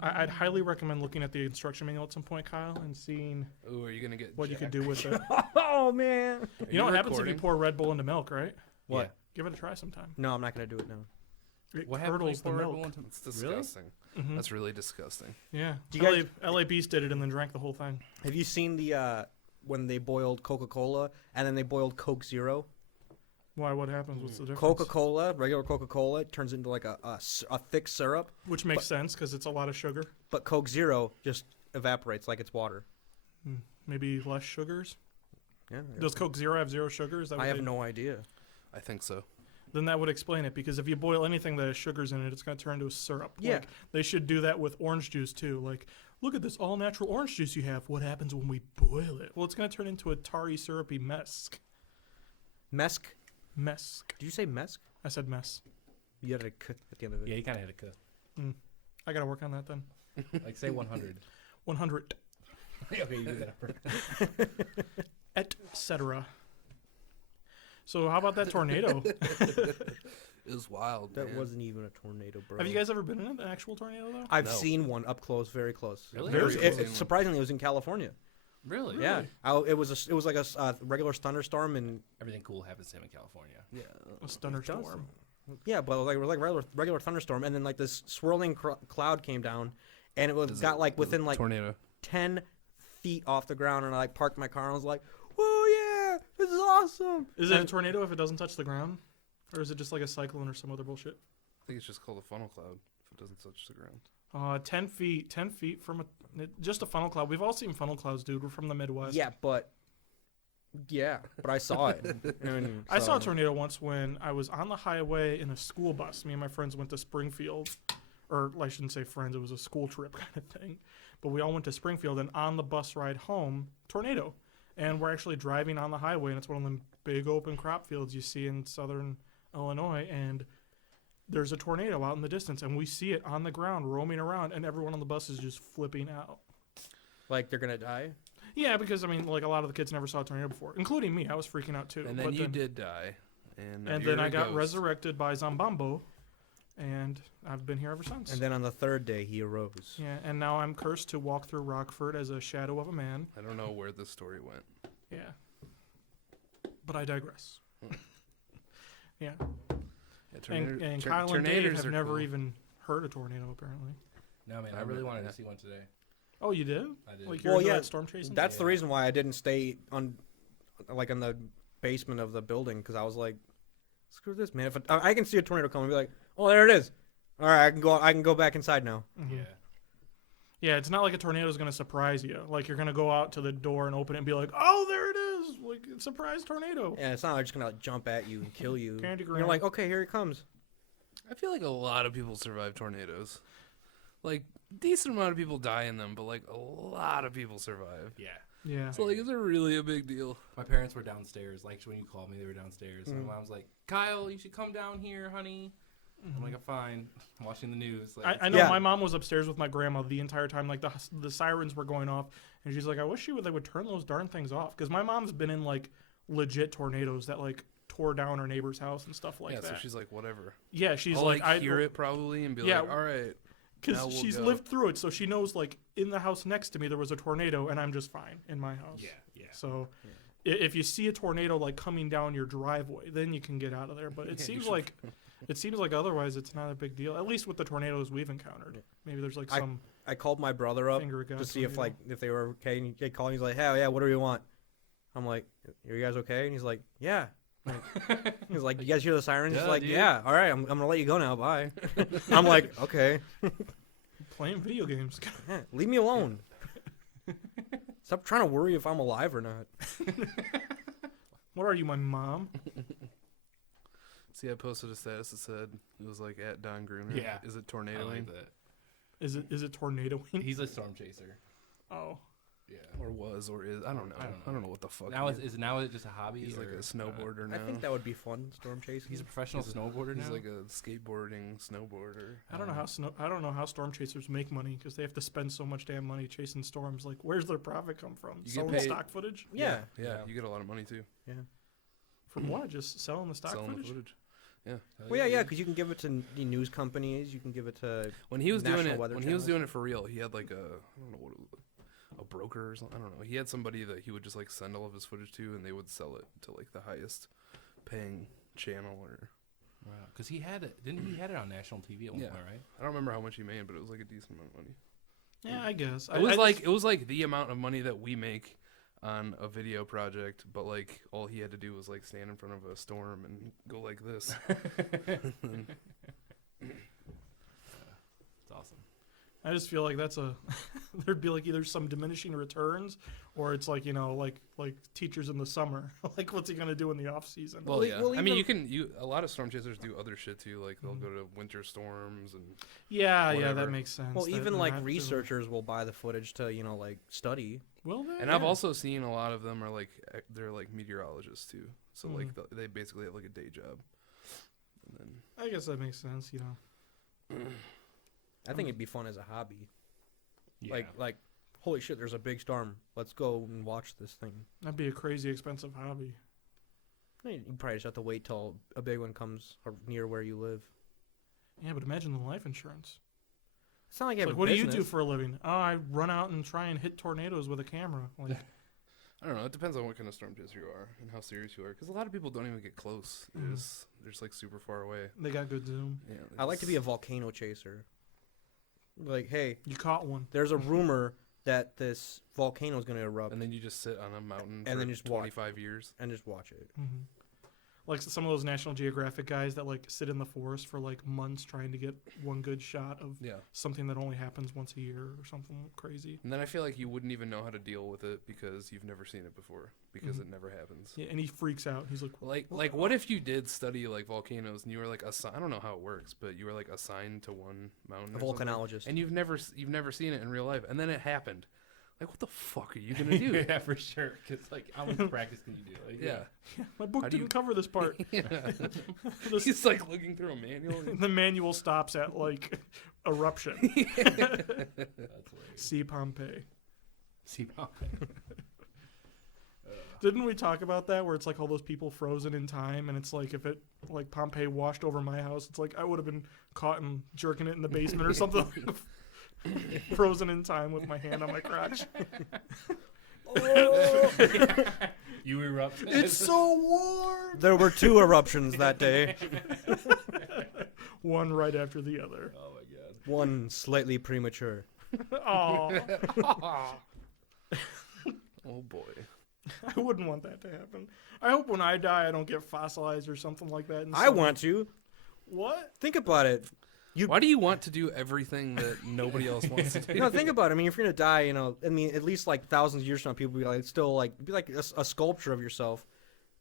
I'd highly recommend looking at the instruction manual at some point, Kyle, and seeing Ooh, are you gonna get what you jacked? can do with it. Oh man. You know what happens if recording? you pour Red Bull into milk, right? What? Yeah. Give it a try sometime. No, I'm not gonna do it now. It What happens when you curdles the pour Red Bull milk. into- It's disgusting. Mhm. That's really disgusting. Yeah. Do you guys- LA Beast did it and then drank the whole thing. Have you seen the when they boiled Coca-Cola and then they boiled Coke Zero? Why? What happens? What's the difference? Coca-Cola, regular Coca-Cola, turns into like a thick syrup, Which makes sense because it's a lot of sugar. but Coke Zero just evaporates like it's water. Maybe less sugars. Yeah. Does Coke Zero have zero sugar? Is that what I have they- no idea. I think so. Then that would explain it, because if you boil anything that has sugars in it, it's going to turn into a syrup. Yeah. Like, they should do that with orange juice too. Like, look at this all natural orange juice you have. What happens when we boil it? Well, it's going to turn into a tarry syrupy mesk. Mesk? Mesk. Did you say mesk? I said mess. You had a k at the end of it. Yeah, you kind of had a cut. I got to work on that then. Like, say 100. 100, Okay, you did that. etc. So how about that tornado? It was wild. That man. wasn't even a tornado, bro. Have you guys ever been in an actual tornado though? I've No. seen one up close, very close. Really? It was- Very it- close. surprisingly, it was in California. Really? Yeah, it was like a regular thunderstorm, and Everything cool happens to him in California. A thunderstorm. yeah, but it was like regular thunderstorm, and then like this swirling cloud came down, and it was Is got it- like is it within like tornado. 10 feet off the ground, and I like parked my car and I was like, "Oh yeah, this is awesome!" Is it a And- tornado if it doesn't touch the ground, or is it just like a cyclone or some other bullshit? I think it's just called a funnel cloud if it doesn't touch the ground. 10 feet from just a funnel cloud. We've all seen funnel clouds, dude. We're from the Midwest. but I saw it. And I saw a so- tornado once when I was on the highway in a school bus. Me and my friends went to Springfield, or I shouldn't say friends, it was a school trip kind of thing. But we all went to Springfield, and on the bus ride home, tornado. And we're actually driving on the highway, and it's one of them big open crop fields you see in southern Illinois, and there's a tornado out in the distance, and we see it on the ground roaming around, and everyone on the bus is just flipping out. Like they're gonna die. Yeah, because I mean, like a lot of the kids never saw a tornado before, including me. I was freaking out too. And then but you did die. And, And then I got resurrected by Zambambo, and I've been here ever since. And then on the third day, he arose. Yeah, and now I'm cursed to walk through Rockford as a shadow of a man. I don't know where this story went. Yeah. But I digress. Yeah. Yeah, And Kyle and Dave tornadoes have are never cool. even heard a tornado, apparently. No, man, I I've really never- wanted yeah. to see one today. Oh, you did? I did. Like you're Well, into yeah, that storm chasing? That's the Yeah. reason why I didn't stay on, like, in the basement of the building, because I was like, screw this, man. If I can see a tornado coming, and be like, oh, there it is. All right, I can go back inside now. Mhm. Yeah. Yeah, it's not like a tornado is going to surprise you. Like you're going to go out to the door and open it and be like, oh, there it is. Like, surprise tornado. And it's not like just gonna like jump at you and kill you. Candy You're graham. like, okay, here it comes. I feel like a lot of people survive tornadoes. Like, decent amount of people die in them, but like a lot of people survive. Yeah. Yeah. So like, it's a really a big deal. My parents were downstairs. Like, when you called me, they were downstairs. And Mm. my mom's like, Kyle, you should come down here, honey. I'm like, I'm fine. I'm watching the news. Like, I know Yeah. my mom was upstairs with my grandma the entire time. Like the sirens were going off, and she's like, "I wish they would turn those darn things off." Because my mom's been in like legit tornadoes that like tore down her neighbor's house and stuff like yeah, that. so she's like, whatever. Yeah, she's I'll like, like hear it probably and be Yeah. like, all right. because now we'll she's go. lived through it, so she knows like in the house next to me there was a tornado, and I'm just fine in my house. yeah, yeah. So if you see a tornado like coming down your driveway, then you can get out of there. But it Yeah, you seems should- like otherwise it's not a big deal. At least with the tornadoes we've encountered. Maybe there's like some I called my brother up finger of God to see if tornado. like if they were okay, and he called. He's like, "Hey, yeah, what do you want?" I'm like, "Are you guys okay?" And he's like, "Yeah." He's like, "You guys hear the sirens?" He's Yeah, like, dude. "Yeah, all right, I'm gonna let you go now. Bye." I'm like, "Okay, playing video games. yeah, leave me alone. Stop trying to worry if I'm alive or not." What are you, my mom? See, I posted a status that said it was like at Don Gruner. Yeah. Is it I tornadoing like that. Is it tornadoing? He's a storm chaser. Oh, Yeah. or was or is? I don't know. I don't know what the fuck. Now he is now it just a hobby? He's like or, a snowboarder now. I think that would be fun, storm chasing. He's a professional snowboarder He's now. like a skateboarding snowboarder. I don't know how storm chasers make money because they have to spend so much damn money chasing storms. Like, where's their profit come from? You get Selling paid- stock footage? yeah. Yeah, you get a lot of money too. From what? Just selling the stock Selling the footage? footage. Yeah. Well, yeah, because you can give it to the news companies. You can give it to When he was doing National it, Weather when he was Channels. doing it for real, he had like I don't know what it was, a broker or something. I don't know. He had somebody that he would just like send all of his footage to, and they would sell it to like the highest paying channel or Wow. Because he had it, didn't he? Had it on national TV at one Yeah. point, right? I don't remember how much he made, but it was like a decent amount of money. Yeah, I guess. It was like the amount of money that we make on a video project, but like all he had to do was like stand in front of a storm and go like this. It's awesome. I just feel like that's there'd be like either some diminishing returns, or it's like like teachers in the summer. Like, what's he gonna do in the off season? Well, yeah. well, I mean, even- a lot of storm chasers do other shit too. Like they'll go to winter storms and Yeah, whatever. that makes sense. well, that even they're like not doing- researchers will buy the footage to like study. Will they? And I've also seen a lot of them are like they're like meteorologists too. So like they basically have like a day job. And then I guess that makes sense. I think it'd be fun as a hobby. Yeah. Like, holy shit, there's a big storm. Let's go and watch this thing. That'd be a crazy expensive hobby. You probably just have to wait till a big one comes near where you live. Yeah, but imagine the life insurance. It's not like you It's have like, what do you business. do for a living? Oh, I run out and try and hit tornadoes with a camera. Like, I don't know. It depends on what kind of storm chaser you are and how serious you are. Because a lot of people don't even get close. They're just like super far away. they got good zoom. Yeah, I like to be a volcano chaser. Like, hey, You caught one. there's a rumor that this volcano is going to erupt, And then you just sit on a mountain And for then just walk. 25 years. and just watch it. Hmm. Like some of those National Geographic guys that like sit in the forest for like months trying to get one good shot of Yeah. something that only happens once a year or something crazy. And then I feel like you wouldn't even know how to deal with it because you've never seen it before because it never happens. Yeah, and he freaks out. He's like, Like what if you did study like volcanoes and you were like I don't know how it works, but you were like assigned to one mountain, A or something, volcanologist. and you've never seen it in real life, and then it happened. Like what the fuck are you gonna do? Yeah, for sure. Because like, how much practice can you do? Like, Yeah, my book How do didn't you- cover this part. yeah. This- He's like looking through a manual. the manual stops at like eruption. That's hilarious. See Pompeii. See, Didn't we talk about that where it's like all those people frozen in time, and it's like if it like Pompeii washed over my house, it's like I would have been caught and jerking it in the basement or something. Frozen in time with my hand on my crotch. you erupt. It's so warm. There were 2 eruptions that day. One right after the other. Oh my god. One slightly premature. Oh, Oh boy. I wouldn't want that to happen. I hope when I die, I don't get fossilized or something like that. I want to. What? Think about it. Why do you want to do everything that nobody else wants to do? No, think about it. I mean, if you're gonna die, I mean, at least like thousands of years from now, people be like, still like, be like a sculpture of yourself.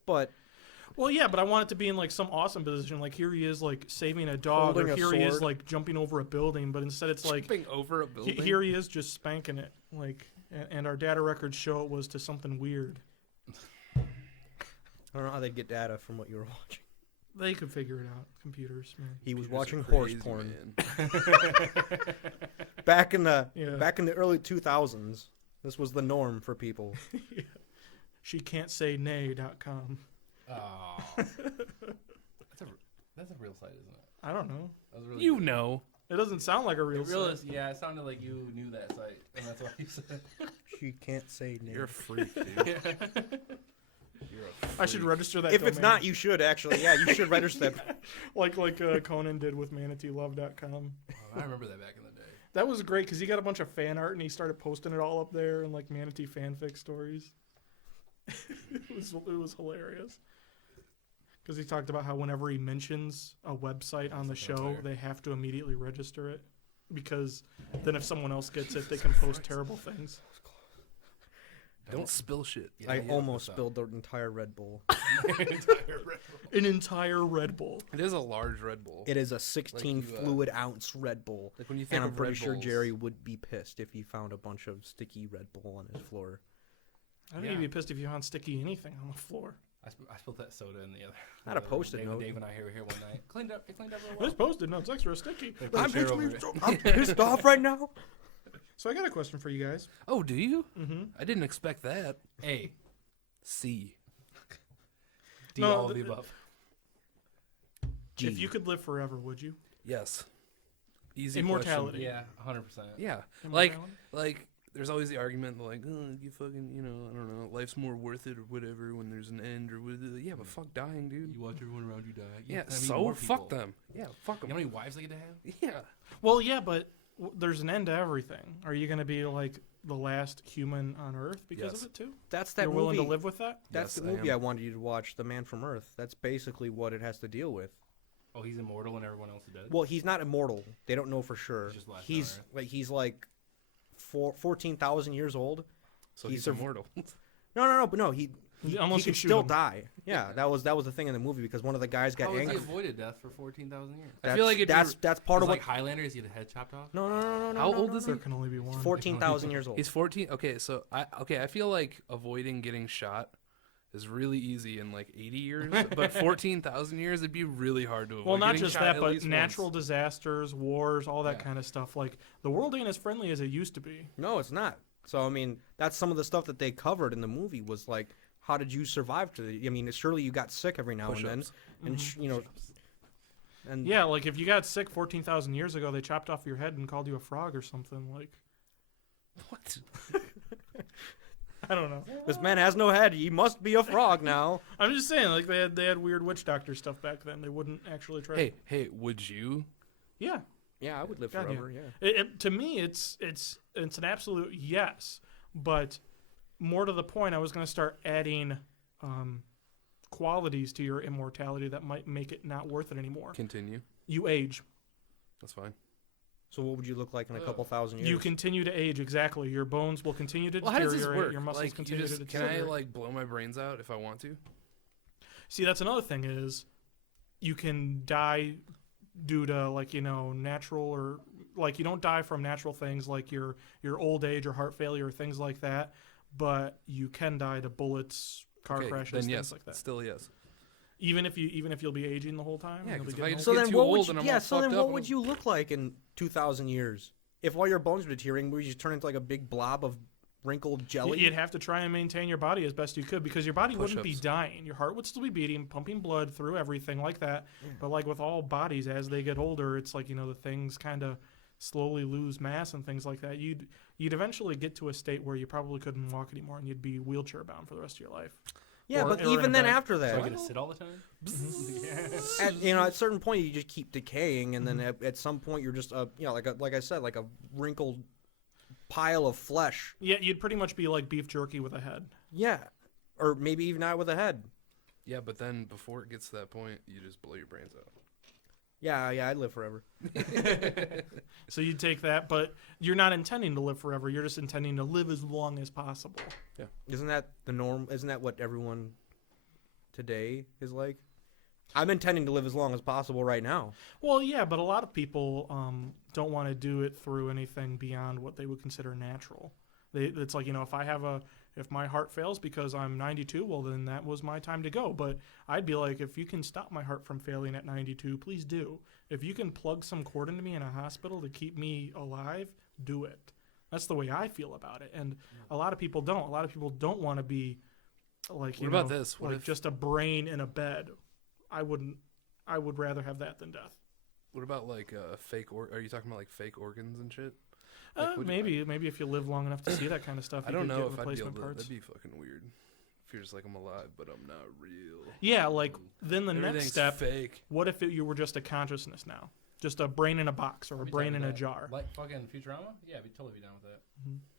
But Well, yeah, but I want it to be in like some awesome position. Like here he is, like saving a dog, Holding or a here he is, sword. like jumping over a building. But instead, it's like Jumping over a building. here he is, just spanking it. Like, and our data records show it was to something weird. I don't know how they'd get data from what you were watching. They could figure it out. Computers, man. He was Computers are watching horse crazy, porn man. back in the Yeah. back in the early 2000s. This was the norm for people. She can't say nay.com. Oh. That's a real site, isn't it? I don't know. That was really You good. know. It doesn't sound like a real It really site. is, yeah, it sounded like you knew that site, and that's why you said. She can't say name. You're a freak, dude. You're a I should freak. register that. If it's domain. not, you should actually. Yeah, you should register that. like Conan did with manateelove.com. Oh, I remember that back in the day. That was great because he got a bunch of fan art and he started posting it all up there and like manatee fanfic stories. it was hilarious because he talked about how whenever he mentions a website on the show, Fire. they have to immediately register it because then if someone else gets it, they can post terrible things. Don't spill shit. I Yeah, almost that's spilled the entire Red Bull. An entire Red Bull. It is a large Red Bull. It is a 16 you, fluid ounce Red Bull. Like when you think And I'm of pretty Red sure Bulls, Jerry would be pissed if he found a bunch of sticky Red Bull on his floor. I think Yeah. you'd be pissed if you found sticky anything on the floor. I spilled that soda in the other. Not a Post-it Dave, note. Dave and I were here one night. It cleaned up real It's well. posted. No, it's extra sticky. They put a chair over it. I'm pissed off right now. So I got a question for you guys. Oh, do you? Mm-hmm. I didn't expect that. A. C. D. No, all of the the- above. G. If you could live forever, would you? Yes. Easy Immortality. Yeah, 100%. question. Yeah. Like Immortality? there's always the argument like, oh, you fucking, I don't know, life's more worth it or whatever when there's an end or whatever. Yeah, but fuck dying, dude. You watch everyone around you die. Yeah, I mean, so more fuck people. them. Yeah, fuck You them. know how many wives they get to have? Yeah. Well, yeah, but there's an end to everything. Are you going to be like the last human on Earth because Yes. of it too? That's that You're movie. willing to live with that? That's Yes, the I movie am. I wanted you to watch, The Man from Earth. That's basically what it has to deal with. Oh, he's immortal and everyone else is dead? Well, he's not immortal. They don't know for sure. He's just last on Earth. He's like 14,000 years old. So He's he's surv- immortal. But no, he Unless he you could shoot still him. die. Yeah, that was the thing in the movie because one of the guys got How has he angry. avoided death for 14,000 years? I feel like it'd be- that's part He's of what. like Highlander, is he the head chopped off? No. How no, old no, is There no. can only be one. 14,000 years old. He's 14. Okay, so I feel like avoiding getting shot is really easy in like 80 years, but 14,000 years it'd be really hard to avoid. Well, not getting just shot that, at but least natural once. disasters, wars, all that Yeah. kind of stuff. Like, the world ain't as friendly as it used to be. No, it's not. So I mean, that's some of the stuff that they covered in the movie was like, how did you survive to the? I mean, surely you got sick every now and then, Push-ups. and and Yeah, like if you got sick 14,000 years ago, they chopped off your head and called you a frog or something. Like, What? I don't know. this man has no head. He must be a frog now. I'm just saying, like they had weird witch doctor stuff back then. They wouldn't actually try. Hey, would you? Yeah. Yeah, I would live God, yeah. forever. Yeah. To me, it's an absolute yes. But more to the point, I was going to start adding qualities to your immortality that might make it not worth it anymore. Continue. You age. That's fine. So what would you look like in a couple thousand years? You continue to age, exactly. Your bones will continue to Well, how does this deteriorate. work? Your muscles Like, continue to can deteriorate. I like blow my brains out if I want to? See, that's another thing is you can die due to natural or like you don't die from natural things like your old age or heart failure or things like that, but you can die to bullets, car Okay, crashes, then things yes, like that. still yes. Even if you'll be aging the whole time. Yeah, you'll be 'cause if I getting just So older. get then too what old would and you, I'm yeah? all So then fucked what up would and- you look like in 2,000 years if all your bones are deteriorating? Would you turn into like a big blob of wrinkled jelly? You'd have to try and maintain your body as best you could because your body wouldn't be Push-ups. dying. Your heart would still be beating, pumping blood through everything like that. But like with all bodies, as they get older, it's like the things kind of slowly lose mass and things like that. You'd eventually get to a state where you probably couldn't walk anymore and you'd be wheelchair bound for the rest of your life. Yeah, Or- but or in even a then bed. after So I that, get to sit all the time? at a certain point, you just keep decaying, and then at some point, you're just like I said, like a wrinkled pile of flesh. Yeah, you'd pretty much be like beef jerky with a head. Yeah, or maybe even not with a head. Yeah, but then before it gets to that point, you just blow your brains out. Yeah, I'd live forever. So you'd take that, but you're not intending to live forever. You're just intending to live as long as possible. Isn't that the norm? Isn't that what everyone today is like? I'm intending to live as long as possible right now. Well, yeah, but a lot of people don't want to do it through anything beyond what they would consider natural. It's like, if my heart fails because I'm 92, well, then that was my time to go. But I'd be like, if you can stop my heart from failing at 92, please do. If you can plug some cord into me in a hospital to keep me alive, do it. That's the way I feel about it. And a lot of people don't. A lot of people don't want to be like, What about this? What like if- just a brain in a bed. I would rather have that than death. What about like are you talking about like fake organs and shit? Like, would- Maybe if you live long enough to see that kind of stuff, I you don't could know get if I'd be able replacement to. parts. That'd be fucking weird. If you're just like I'm alive, but I'm not real. Yeah, like then the next Everything's step. fake. What if you were just a consciousness now, just a brain in a box or a I'd be brain down in a with that. jar? Like fucking Futurama? Yeah, I'd totally be down with that.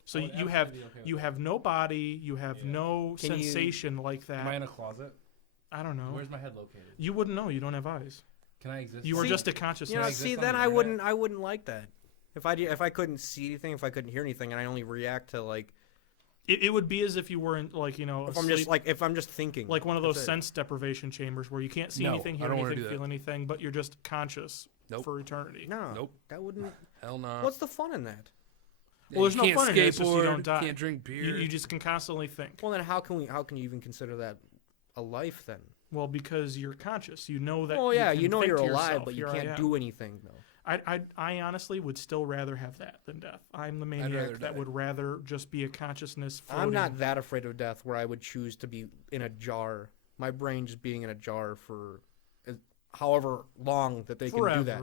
So I would you have absolutely be okay with you that. have no body, you have Yeah. no Can you- sensation like Am I that. in a closet? I don't know. Where's my head located? You wouldn't know. You don't have eyes. Can I exist? You were See, just a consciousness. You know, exist see, on then the I internet? wouldn't like that. If I couldn't see anything, if I couldn't hear anything, and I only react to like It would be as if you were in like if I'm just asleep, if I'm just thinking, like one of those That's it. sense deprivation chambers where you can't see No, anything, I hear don't wanna anything, do feel that. anything, but you're just conscious Nope. for eternity. No, Nope. that wouldn't. Hell no. What's the fun in that? Yeah, Well, there's you no can't fun in it, it's just you skateboard, don't die. Can't drink beer. You just can constantly think. Well, then how can you even consider that a life then? Well, because you're conscious, you know that. Oh yeah, can you know think you're to alive, yourself, but you "Here I can't am." do anything though. I honestly would still rather have that than death. I'm the rather maniac that die. would rather just be a consciousness. I'm Floating. not that afraid of death where I would choose to be in a jar. My brain just being in a jar for however long that they Forever. can do that.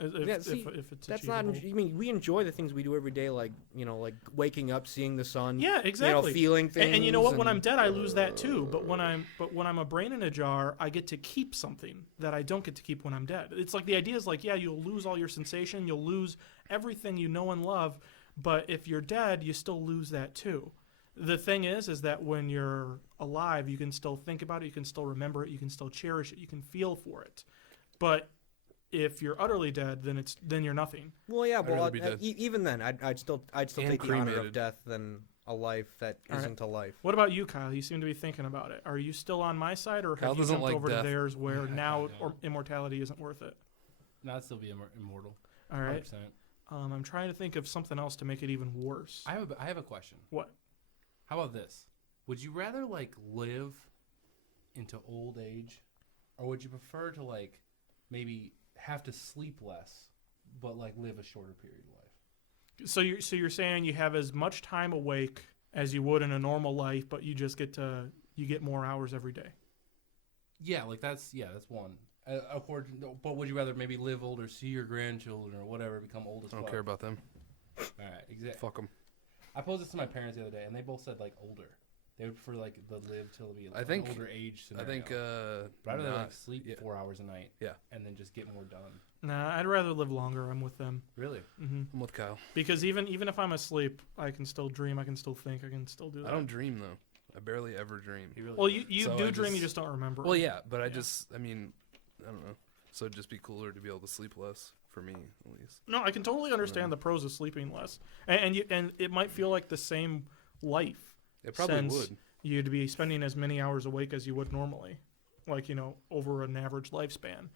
Yeah, see, If it's That's not. achievable. I mean, we enjoy the things we do every day, like like waking up, seeing the sun. Yeah, exactly. Feeling things. And you know what? When I'm dead, I lose that too. But when I'm a brain in a jar, I get to keep something that I don't get to keep when I'm dead. It's like the idea is like, yeah, you'll lose all your sensation, you'll lose everything you know and love. But if you're dead, you still lose that too. The thing is that when you're alive, you can still think about it, you can still remember it, you can still cherish it, you can feel for it. But if you're utterly dead, then you're nothing. Well, yeah, I'd well, rather be dead. even then, I'd still And take the honor of cremated. death than a life that All right. isn't a life. What about you, Kyle? You seem to be thinking about it. Are you still on my side, or Kyle have you doesn't jumped like over death. to theirs where Yeah, now kinda don't. immortality isn't worth it? No, I'd still be immortal. All right. 100%. I'm trying to think of something else to make it even worse. I have a question. What? How about this? Would you rather like live into old age, or would you prefer to like maybe have to sleep less, but like live a shorter period of life? So you're saying you have as much time awake as you would in a normal life, but you just get more hours every day. Yeah, like that's one. But would you rather maybe live older, see your grandchildren or whatever, become old as I don't fuck? care about them. All right, exactly. Fuck them. I posed this to my parents the other day, and they both said like older. They would prefer like the live till be I an think- older age I scenario. think. But I'd rather not- like sleep yeah. 4 hours a night. Yeah. And then just get more done. Nah, I'd rather live longer. I'm with them. Really? I'm with Kyle. Because even if I'm asleep, I can still dream. I can still think. I can still do that. I don't dream though. I barely ever dream. He really Well, does. you So do I dream. You just- just don't remember. Well, yeah, but I Yeah. just, I mean, I don't know. So it'd just be cooler to be able to sleep less for me, at least. No, I can totally understand the pros of sleeping less, and it might feel like the same life. It probably Since- would. You'd be spending as many hours awake as you would normally, like over an average lifespan.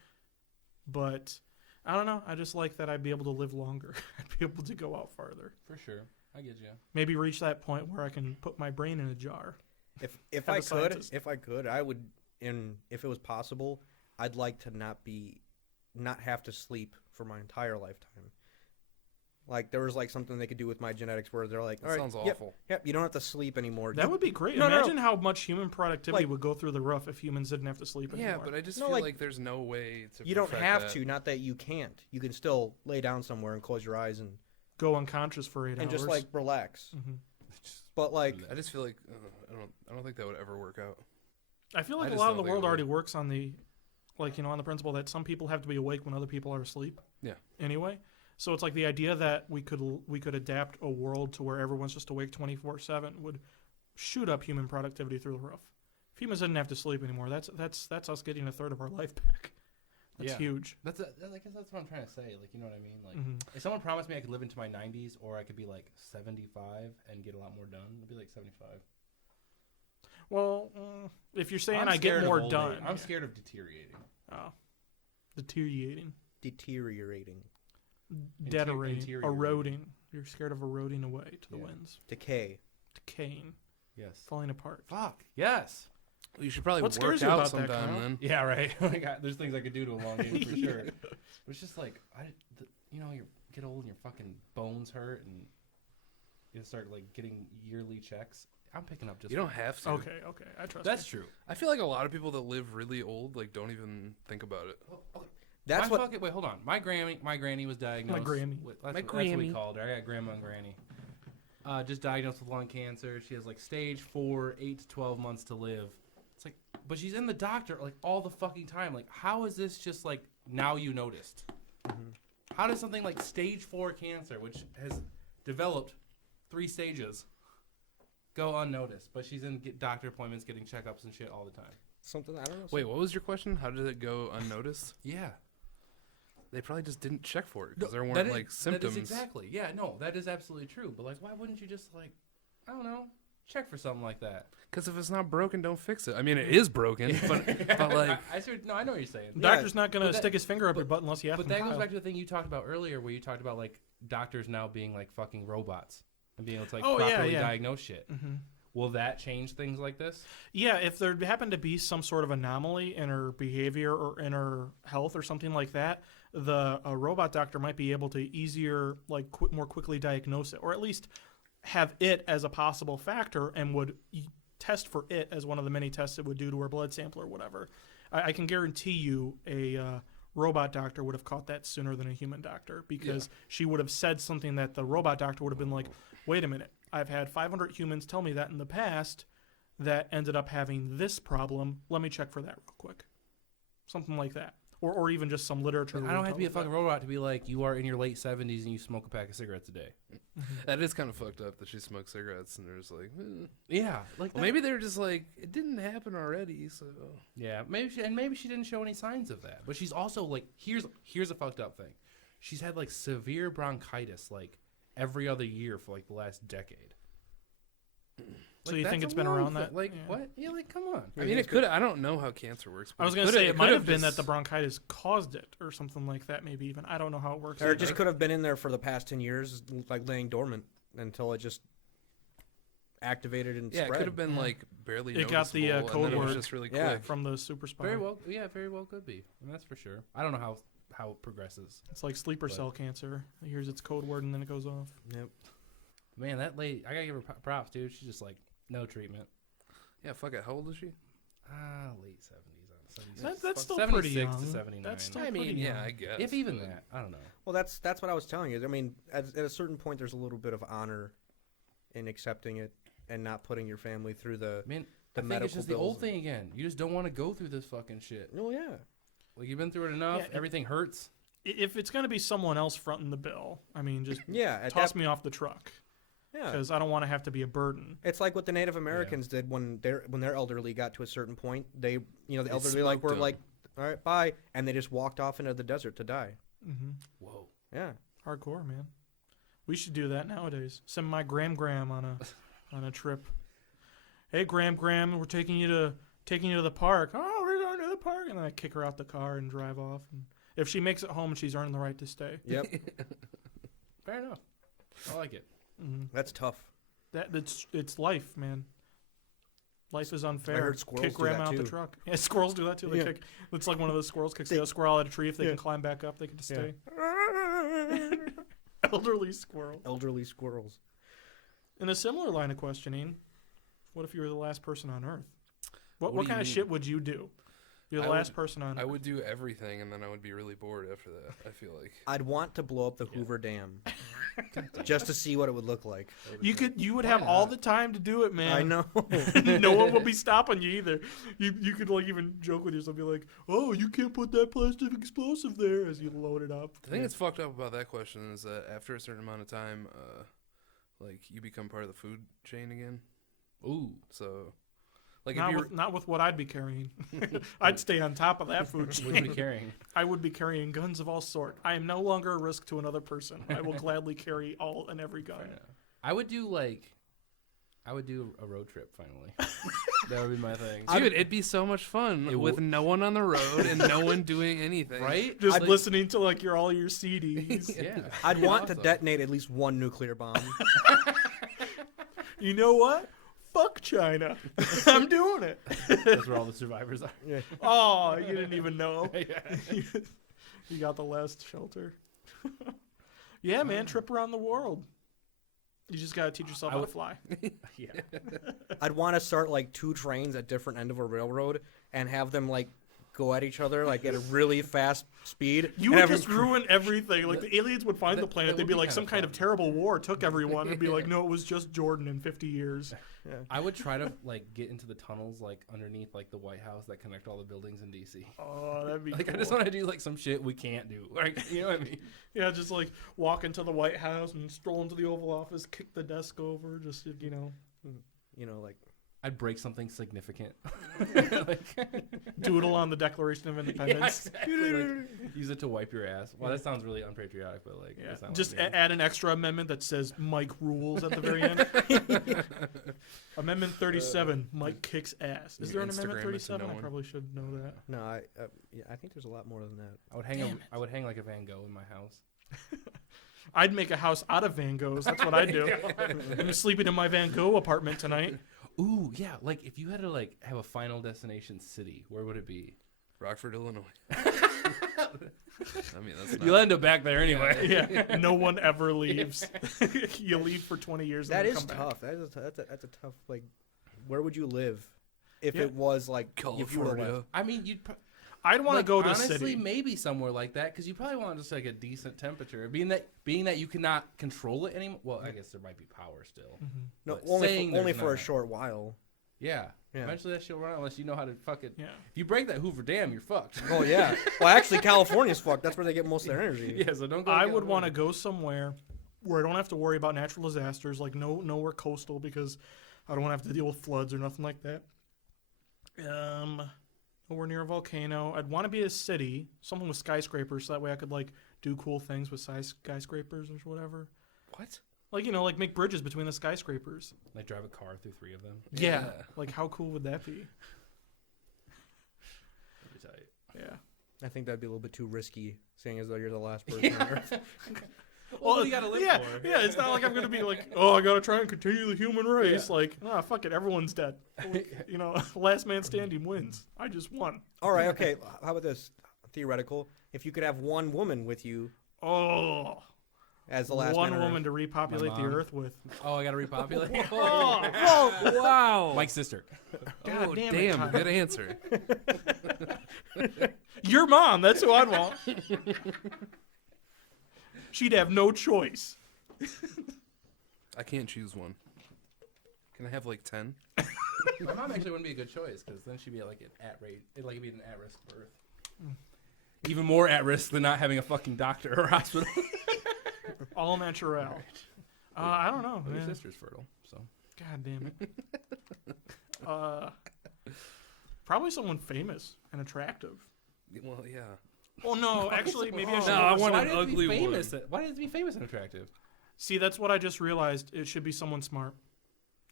But I don't know. I just like that I'd be able to live longer. I'd be able to go out farther. For sure. I get you. Maybe reach that point where I can put my brain in a jar. If Have I a could, scientist. I would, if it was possible, I'd like to not have to sleep for my entire lifetime. Like there was like something they could do with my genetics where they're like, That all right, sounds yep, awful. yep, you don't have to sleep anymore. That would be great. No, no, no. Imagine how much human productivity Like- would go through the roof if humans didn't have to sleep Yeah, anymore. but I just No, feel like- like there's no way to. You don't perfect have that. to. Not that you can't. You can still lay down somewhere and close your eyes and Go unconscious for 8 hours. just like relax. Mhm. But like, I just feel like I don't think that would ever work out. I feel I like a just lot of don't the think it world would. already works on the, on the principle that some people have to be awake when other people are asleep. Yeah. Anyway, so it's like the idea that we could adapt a world to where everyone's just awake 24/7 would shoot up human productivity through the roof. If humans didn't have to sleep anymore, that's us getting a third of our life back. That's Yeah. huge. I guess that's what I'm trying to say. Like, you know what I mean? Like, Mhm. if someone promised me I could live into my 90s, or I could be like 75 and get a lot more done, it'd be like 75. Well, if you're saying I'm I scared get of more old done, age. I'm scared of deteriorating. Oh, deteriorating, deteriorating, deteriorating, interior. eroding. You're scared of eroding away to the Yeah. winds, decay. decaying, Yes. falling apart. Fuck. Yes. Well, you should probably What work scares you out about that, sometime Kyle? then. Yeah, right. There's things I could do to elongate it for sure. But it's just like, you get old and your fucking bones hurt and you start like getting yearly checks. I'm picking up just. You don't have to. Okay, I trust. That's you. true. I feel like a lot of people that live really old like don't even think about it. That's my what. fucking, wait, hold on. My granny was diagnosed. Grammy. With, My that's what we Grammy. called her. I got grandma and granny. Just diagnosed with lung cancer. She has like stage 4, 8 to 12 months to live. It's like, but she's in the doctor like all the fucking time. Like, how is this just like now you noticed? How does something like stage 4 cancer, which has developed 3 stages, go unnoticed? But she's in doctor appointments, getting checkups and shit all the time. Something I don't know. Wait, what was your question? How did it go unnoticed? Yeah. They probably just didn't check for it because there That weren't is- like symptoms. That is exactly. Yeah, no, that is absolutely true. But like, why wouldn't you just like, I don't know, check for something like that? Because if it's not broken, don't fix it. I mean, it is broken, but like, I know what you're saying. The doctor's not gonna but that- stick his finger up your butt unless you ask But him. that goes Kyle. back to the thing you talked about earlier, where you talked about like doctors now being like fucking robots and being able to like Oh, yeah, properly yeah. diagnose shit. Mhm. Will that change things like this? Yeah, if there happened to be some sort of anomaly in her behavior or in her health or something like that, a robot doctor might be able to easier, more quickly diagnose it, or at least have it as a possible factor and would test for it as one of the many tests it would do to her blood sample or whatever. I can guarantee you a robot doctor would have caught that sooner than a human doctor, because she would have said something that the robot doctor would have been like, wait a minute, I've had 500 humans tell me that in the past that ended up having this problem. Let me check for that real quick. Something like that. Or even just some literature. I would don't have to tell be a us fucking that. robot to be like, you are in your late 70s and you smoke a pack of cigarettes a day. That is kind of fucked up that she smoked cigarettes and there's like, Yeah, like well, maybe they're just like, it didn't happen already, so. Yeah, maybe she didn't show any signs of that. But she's also like, here's a fucked up thing. She's had like severe bronchitis like every other year for like the last decade. So you think that's it's a been long around thing. that? Like Yeah. what? Yeah, like come on. I mean, it could. I don't know how cancer works. But I was going to coulda- say it might have could've been that just- the bronchitis caused it or something like that, maybe even. I don't know how it works. Or it either. just could have been in there for the past 10 years, like laying dormant until it just activated and Yeah, it spread. could have been like barely. It got the, noticeable, code and then it was word. just really Yeah. quick. from the super spy. Very well could be. I mean, that's for sure. I don't know how it progresses. It's like sleeper But- cell cancer. Here's its code word and then it goes off. Yep. Man, that lady, I gotta give her props, dude. She's just like no treatment. Yeah, fuck it. How old is she? Late 70s. That's still 76 pretty to young. 79. That's still I mean, pretty yeah, young. I guess. if even but- that, I don't know. Well, that's what I was telling you. I mean, at a certain point, there's a little bit of honor in accepting it and not putting your family through the I mean, the I think medical it's just the bills. old thing again. You just don't want to go through this fucking shit. Oh yeah. Like you've been through it enough. Yeah, Everything hurts. If it's going to be someone else fronting the bill, I mean, just Yeah. At toss that, me off the truck yeah. because I don't want to have to be a burden. It's like what the Native Americans did when their elderly got to a certain point. The elderly like smoked were them. like, all right, bye, and they just walked off into the desert to die. Mm-hmm. Whoa. Yeah. Hardcore, man. We should do that nowadays. Send my Gram on a trip. Hey, Gram, we're taking you to the park. Oh, we're going to the park, and then I kick her out the car and drive off. And if she makes it home, she's earned the right to stay. Yep. Fair enough. I like it. Mm-hmm. That's tough. It's life, man. Life is unfair. I heard squirrels kick do grandma that out the too. truck. Yeah, squirrels do that too. They Yeah. kick. It's like one of those squirrels kicks They- the other squirrel out of a tree. If they Yeah. can climb back up, they can just Yeah. stay. Elderly squirrel. Elderly squirrels. In a similar line of questioning, what if you were the last person on Earth? What What do you kind of mean? shit would you do? You're the I last would- person on I Earth. would do everything, and then I would be really bored after that. I feel like. I'd want to blow up the Hoover Dam just to see what it would look like. You would Why have all not? the time to do it, man. I know. No one will be stopping you either. You could like even joke with yourself, be like, "Oh, you can't put that plastic explosive there," as you load it up. The thing that's fucked up about that question is that after a certain amount of time, like you become part of the food chain again. Ooh. So, like not, if you with, not with what I'd be carrying. I'd stay on top of that food What are you chain. carrying? I would be carrying guns of all sort. I am no longer a risk to another person. I will gladly carry all and every gun. I would do a road trip finally. That would be my thing. Dude, it'd be so much fun It with no one on the road and no one doing anything. Right? Just Like- listening to like all your CDs. Yeah. I'd want Awesome. to detonate at least one nuclear bomb. You know what? Fuck China. I'm doing it. That's where all the survivors are. Oh, you didn't even know. Yeah. You got the last shelter. Yeah, man, trip around the world. You just gotta teach yourself I how to would- fly. Yeah. I'd want to start like two trains at different end of a railroad and have them like go at each other like at a really fast speed. You and would have them just ruin everything. Like the aliens would find the that planet. They'd would be be like, kinda some kind of fun. terrible war took everyone. It'd be like, no, it was just Jordan in 50 years. I would try to like get into the tunnels like underneath like the White House that connect all the buildings in DC. Oh, that'd be Like cool. I just want to do like some shit we can't do. Like you know what I mean? Yeah, just like walk into the White House and stroll into the Oval Office, kick the desk over, just like I'd break something significant. doodle on the Declaration of Yeah, Independence. exactly. Like, use it to wipe your ass. Well, that sounds really unpatriotic, but like Yeah, that's not just what I'm doing. add an extra amendment that says Mike rules at the very end. Amendment 37, Mike kicks ass. Is You there an Instagram it Amendment to 37? no I one. probably should know that. no, I think there's a lot more than that. I would hang like a Van Gogh in my house. I'd make a house out of Van Goghs. That's what I'd do. I'm sleeping in my Van Gogh apartment tonight. Ooh, yeah. Like if you had to like have a final destination city, where would it be? Rockford, Illinois. I mean, that's not. You'll end up back there anyway. Yeah, no one ever leaves. You leave for 20 years. That and then is come back. tough. That's a tough like. Where would you live? if Yeah. it was like if you were California. left. I mean, you'd. I'd want to Like, go to a honestly, city. maybe somewhere like that because you probably want just like a decent temperature. Being that you cannot control it anymore. Well, I guess there might be power still. No, But only saying for, only there's for a not. short while. Yeah. Yeah. Eventually that shit will run out unless you know how to fuck it. Yeah. If you break that Hoover Dam, you're fucked. Oh yeah. Well, actually, California's fucked. That's where they get most of their energy. yeah. So don't go. I would want to go somewhere where I don't have to worry about natural disasters, like nowhere coastal, because I don't want to have to deal with floods or nothing like that. Nowhere near a volcano. I'd want to be a city, something with skyscrapers, so that way I could like do cool things with skyscrapers or whatever. What? Like like make bridges between the skyscrapers. like drive a car through 3 of them. Yeah. Yeah. Like how cool would that be? That'd be tight. Yeah. I think that'd be a little bit too risky, seeing as though you're the last person on Earth. Well, what do you gotta live yeah, for? yeah. It's not like I'm gonna be like, oh, I gotta try and continue the human race. Like, fuck it, everyone's dead. Last man standing wins. I just won. All right, okay. How about this? Theoretical. If you could have one woman with you Oh, as the last one man on woman Earth. to repopulate the mom. Earth with. Oh, I gotta repopulate. Oh, Wow. Mike's sister. God Oh, damn it, damn. Kyle. Good answer. Your mom. That's who I'd want. She'd have no choice. I can't choose one. Can I have like 10? My mom actually wouldn't be a good choice because then she'd be like it'd be an at-risk birth. Even more at risk than not having a fucking doctor or hospital. All natural. I don't know. Well, your man. sister's fertile, so. God damn it. Probably someone famous and attractive. Well, yeah. Oh no, actually, maybe I should. No, go I with want someone- an ugly one. Why did it be famous and attractive? See, that's what I just realized. It should be someone smart.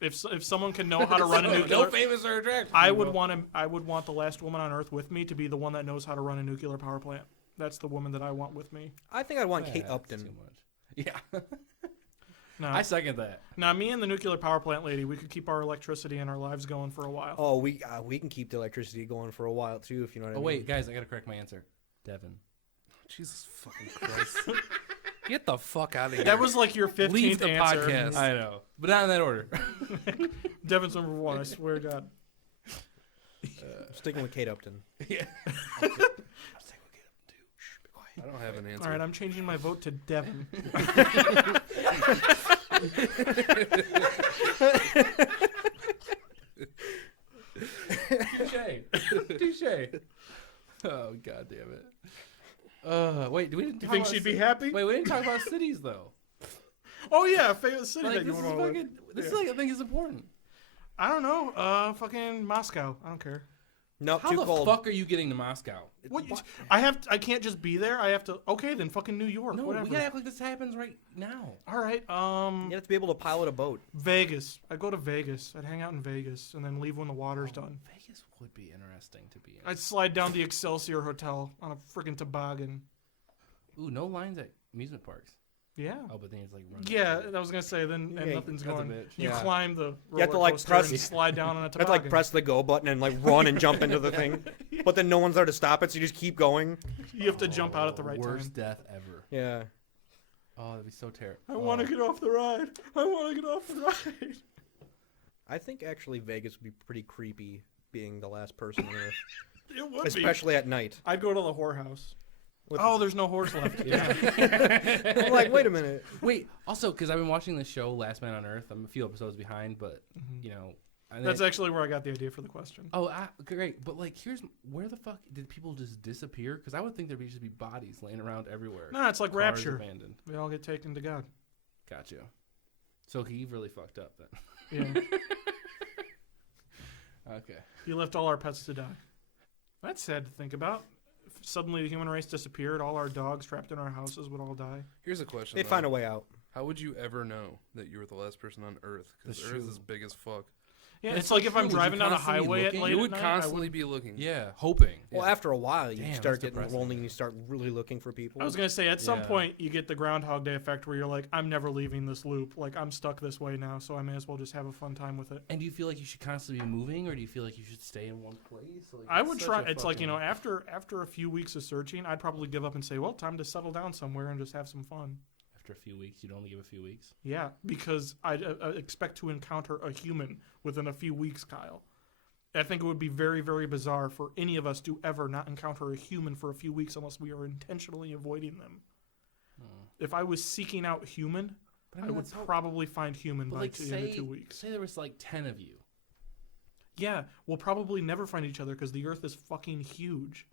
If someone can know how to run a nuclear, famous or attractive. I would want the last woman on Earth with me to be the one that knows how to run a nuclear power plant. That's the woman that I want with me. I think I'd want Kate Upton. Too much. Yeah, No, I second that. now me and the nuclear power plant lady, we could keep our electricity and our lives going for a while. Oh, we can keep the electricity going for a while too, if you know what I Oh mean. wait, guys, I gotta correct my answer. Devin. Jesus fucking Christ. Get the fuck out of here. That was like your 15th Leave the answer. podcast. I know, but not in that order. Devin's number one. I swear to God. I'm sticking with Kate Upton. yeah. I don't have an answer. All right, I'm changing my vote to Devin. Touche. Oh god damn it. Wait, we didn't. You talk think about she'd be ci- happy? Wait, we didn't talk about cities though. Oh yeah, favorite city Like that you this is want to live. fucking. This is Yeah. like I think is important. I don't know. Fucking Moscow. I don't care. Nope, How too the cold. fuck are you getting to Moscow? What? I can't just be there. I have to. Okay, then fucking New York. No, whatever. we gotta act like this happens right now. All right. You have to be able to pilot a boat. Vegas. I'd go to Vegas. I'd hang out in Vegas and then leave when the water's done. Vegas would be interesting to be in. I'd slide down the Excelsior Hotel on a freaking toboggan. Ooh, no lines at amusement parks. Yeah. Oh, but then it's like running. Yeah, I was gonna say then and Yeah, nothing's that's a going. bitch. You Yeah. climb the You have to, roller like, coaster press- and slide down on a You have toboggan. to like press the go button and like run and jump into the thing, but then no one's there to stop it, so you just keep going. You have to jump out at the right Worst time. death ever. Yeah. Oh, that'd be so terrible. I want to get off the ride. I want to get off the ride. I think actually Vegas would be pretty creepy being the last person on Earth, It would be. especially at night. I'd go to the whorehouse. With- Oh, there's no horse left. Yeah. I'm like, wait a minute. Wait, also, because I've been watching this show, Last Man on Earth. I'm a few episodes behind, but, you know. and That's it- actually where I got the idea for the question. Oh, great. But, like, where the fuck did people just disappear? Because I would think there'd just be bodies laying around everywhere. No, it's like Cars Rapture. abandoned. We all get taken to God. Gotcha. So he really fucked up then. Yeah. Okay. He left all our pets to die. That's sad to think about. If suddenly the human race disappeared, all our dogs trapped in our houses would all die. Here's a question. They'd though. find a way out. How would you ever know that you were the last person on Earth? Because That's Earth true. is big as fuck. Yeah, That's it's so like if true. I'm Would you driving down a constantly highway at looking? late You at would night, constantly be looking. Yeah, hoping. Well, Yeah. after a while, you Damn, start that's getting depressing. lonely and you start really looking for people. I was gonna say at some Yeah. point you get the Groundhog Day effect where you're like, I'm never leaving this loop. Like I'm stuck this way now, so I may as well just have a fun time with it. And do you feel like you should constantly be moving, or do you feel like you should stay in one place? Like, I it's would such try. a It's like fucking- after a few weeks of searching, I'd probably give up and say, well, time to settle down somewhere and just have some fun. After a few weeks, you'd only give a few weeks. Yeah, because I expect to encounter a human within a few weeks, Kyle. I think it would be very, very bizarre for any of us to ever not encounter a human for a few weeks unless we are intentionally avoiding them. If I was seeking out human, But I would that's how- probably find human but, by like, the end of 2 weeks. Say there was like 10 of you. Yeah, we'll probably never find each other because the Earth is fucking huge.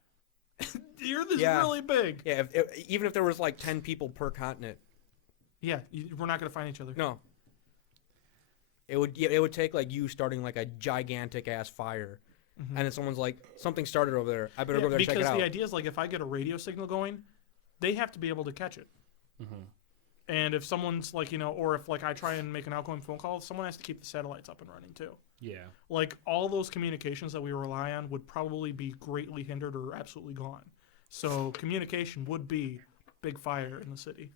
The Earth is Yeah. really big. Yeah, even if there was like 10 people per continent, Yeah, we're not gonna find each other. no. It would take like you starting like a gigantic ass fire, Mhm. and then someone's like, something started over there. I better Yeah, go there and check it because out. the idea is like if I get a radio signal going, they have to be able to catch it. Mm-hmm. And if someone's like, or if like I try and make an outgoing phone call, someone has to keep the satellites up and running too. Yeah. Like all those communications that we rely on would probably be greatly hindered or absolutely gone. So communication would be big fire in the city.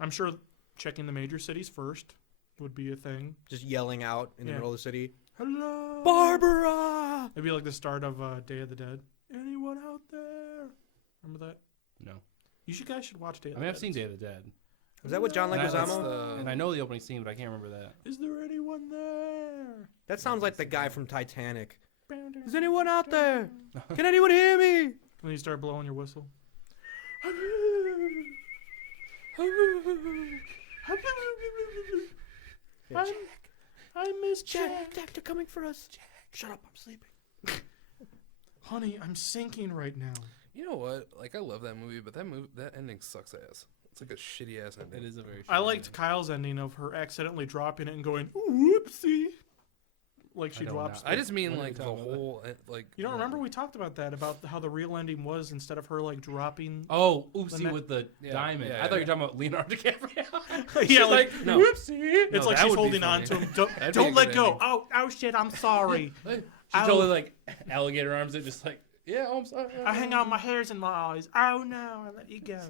I'm sure checking the major cities first would be a thing. Just yelling out in the Yeah. middle of the city, Hello, Barbara! It'd be like the start of Day of the Dead. Anyone out there? Remember that? No. You guys should watch Day of I the mean, Dead. I've seen Day of the Dead. Is that with John And I- that's Leguizamo? And I know the opening scene, but I can't remember that. Is there anyone there? That sounds like the guy from Titanic. Is anyone out there? Can anyone hear me? When you start blowing your whistle. Yeah, I miss Jack. Jack, they're coming for us. Shut up, I'm sleeping. Honey, I'm sinking right now. You know what? Like, I love that movie, but that ending sucks ass. It's like a shitty ass ending. It is a very. I shitty liked ending. Kyle's ending of her accidentally dropping it and going, whoopsie. Like she I don't drops know. I just mean What are like you the talking about? whole like. You don't remember we talked about that, about how the real ending was instead of her like dropping. Oh, oopsie When with the Yeah, diamond. yeah, I thought you yeah. were talking about Leonardo DiCaprio. Yeah, like, no. whoopsie. It's No, like that she's would be holding on funny. to him. Don't, That'd be a don't let good go. ending. Oh shit, I'm sorry. She Ow. totally like alligator arms it, just like, yeah, I'm sorry. I hang out my hairs in my eyes. Oh no, I let you go.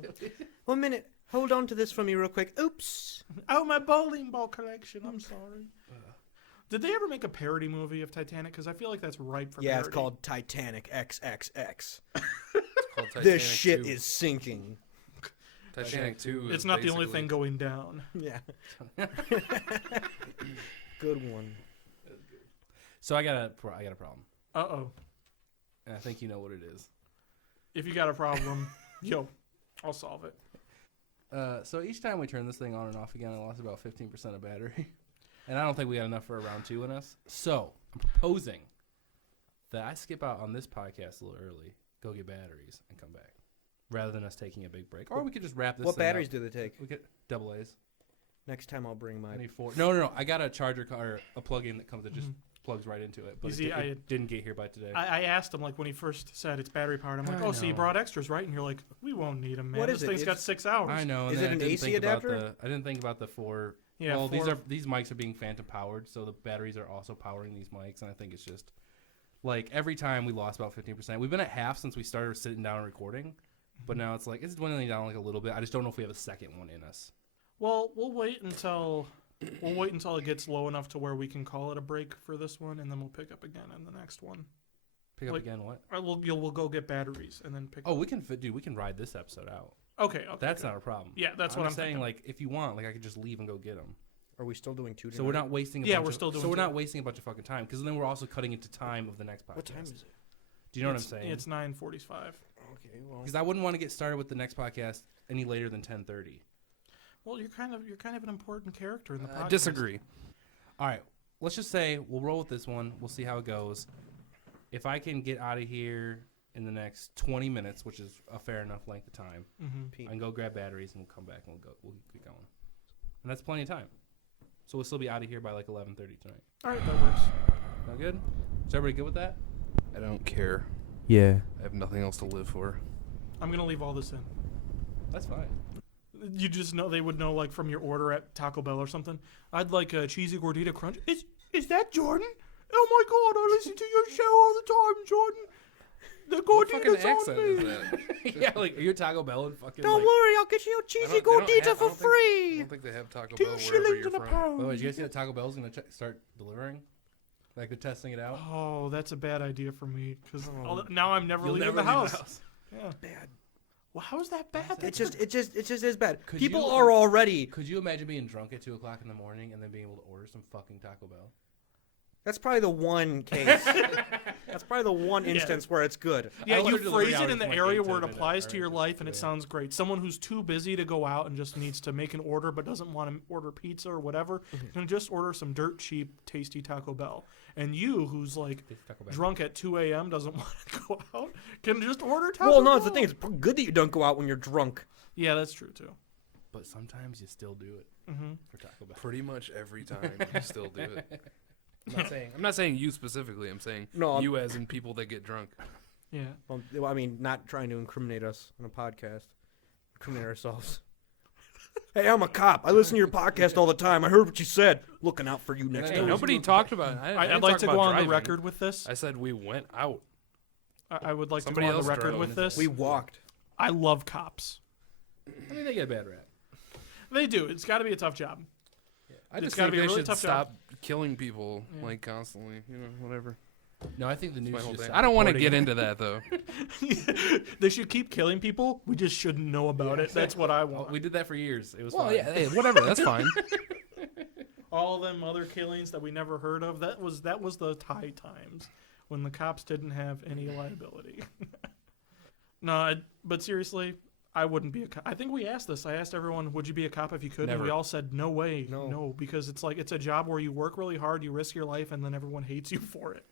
1 minute. Hold on to this for me real quick. Oops. Oh, my bowling ball collection. I'm sorry. Did they ever make a parody movie of Titanic? Because I feel like that's ripe for Yeah, parody. it's called Titanic XXX. It's called Titanic This shit 2. is sinking. Titanic 2. It's is not the only basically- thing going down. Yeah. Good one. So I got a problem, Uh-oh. and I think you know what it is. If you got a problem, yo, I'll solve it. So each time we turn this thing on and off again, I lost about 15% of battery. And I don't think we got enough for a round 2 in us. So I'm proposing that I skip out on this podcast a little early, go get batteries, and come back. Rather than us taking a big break. Or we could just wrap this What thing batteries up. do they take? We get double A's. Next time I'll bring my. I need 4. No. I got a charger or a plug-in that comes that just plugs right into it. But You see, it didn't get here by today. I asked him, like, when he first said it's battery powered, I'm like, I oh, so you know. brought extras, right? And you're like, we won't need them, man. What This is it? thing's got It's- 6 hours. I know. and Is then it an I didn't AC think about adapter? I didn't think about the 4. Yeah, well, 4. these mics are being phantom powered, so the batteries are also powering these mics, and I think it's just like every time we lost about 15%. We've been at half since we started sitting down and recording, but now it's like it's dwindling down like a little bit. I just don't know if we have a second one in us. Well, we'll wait until it gets low enough to where we can call it a break for this one, and then we'll pick up again in the next one. Pick up Like- again what? We'll go get batteries and then pick. Oh, we can dude. We can ride this episode out. Okay. That's good. not a problem. Yeah, that's I'm what I'm saying. thinking. Like, if you want, like, I could just leave and go get them. Are we still doing 2 So we're not wasting. Yeah, we're still doing So we're two. not wasting a bunch of fucking time because then we're also cutting into time of the next podcast. What time is it? Do you know It's- what I'm saying? It's 9:45. Okay, well. Because I wouldn't want to get started with the next podcast any later than 10:30. Well, you're kind of an important character in the podcast. Disagree. All right, let's just say we'll roll with this one. We'll see how it goes. If I can get out of here in the next 20 minutes, which is a fair enough length of time, Mm-hmm. I can go grab batteries and we'll come back and we'll get going. And that's plenty of time. So we'll still be out of here by like 11:30 tonight. All right, that works. Sound good? Is everybody good with that? I don't care. Yeah. I have nothing else to live for. I'm gonna leave all this in. That's fine. You just know they would know, like, from your order at Taco Bell or something. I'd like a cheesy gordita crunch. Is that Jordan? Oh my God! I listen to your show all the time, Jordan. The What fucking gordita's on accent me. is that? Yeah, like you're Taco Bell and fucking. Don't like, worry, I'll get you a I cheesy don't- they don't gordita have- I for don't think- I free. don't think they have Taco 2 Bell wherever shillings you're and a from. pound. By the way, did you guys see that Taco Bell's gonna start delivering? Like they're testing it out. Oh, that's a bad idea for me because Oh. now I'm never You'll leaving never the leave house. Yeah. Bad. Well, how is that bad? It just is bad. Could People you- are already. Could you imagine being drunk at 2:00 in the morning and then being able to order some fucking Taco Bell? That's probably the one case. That's probably the one instance where it's good. Yeah, I you ordered delivery phrase it hours in the from, like, area 8 to where it midnight, applies to or your just life, and it today. sounds great. Someone who's too busy to go out and just needs to make an order but doesn't want to order pizza or whatever, can just order some dirt cheap, tasty Taco Bell. And you, who's like Taco Bell. drunk at 2 a.m., doesn't want to go out, can just order Taco Well, Bell. no, it's the thing. It's good that you don't go out when you're drunk. Yeah, that's true too. But sometimes you still do it Hmm for Taco Bell. Pretty much every time you still do it. I'm not saying you specifically. I'm saying No, you as in people that get drunk. Yeah. Well, I mean, not trying to incriminate us on a podcast. Incriminate ourselves. Hey, I'm a cop. I listen to your podcast all the time. I heard what you said. Looking out for you next Hey, time. nobody talked about it. I I'd didn't like talk to go about on the driving. record with this. I said we went out. I would like Somebody to go on else the record drove. with this. We walked. I love cops. I mean, they get a bad rap. They do. It's got to be a tough job. I It's just gotta think be a they really should tough job. stop killing people Yeah. like constantly. You know, whatever. No, I think the That's news my whole just thing. stopped I don't want to reporting get it. into that though. They should keep killing people. We just shouldn't know about it. That's what I Well, want. we did that for years. It was Well, fine. yeah, hey, whatever. That's fine. All them other killings that we never heard of. That was the high times when the cops didn't have any liability. But seriously, I wouldn't be a cop. I think we asked this. I asked everyone, would you be a cop if you could? And we Never. all said, no way. No. Because it's like, it's a job where you work really hard, you risk your life, and then everyone hates you for it.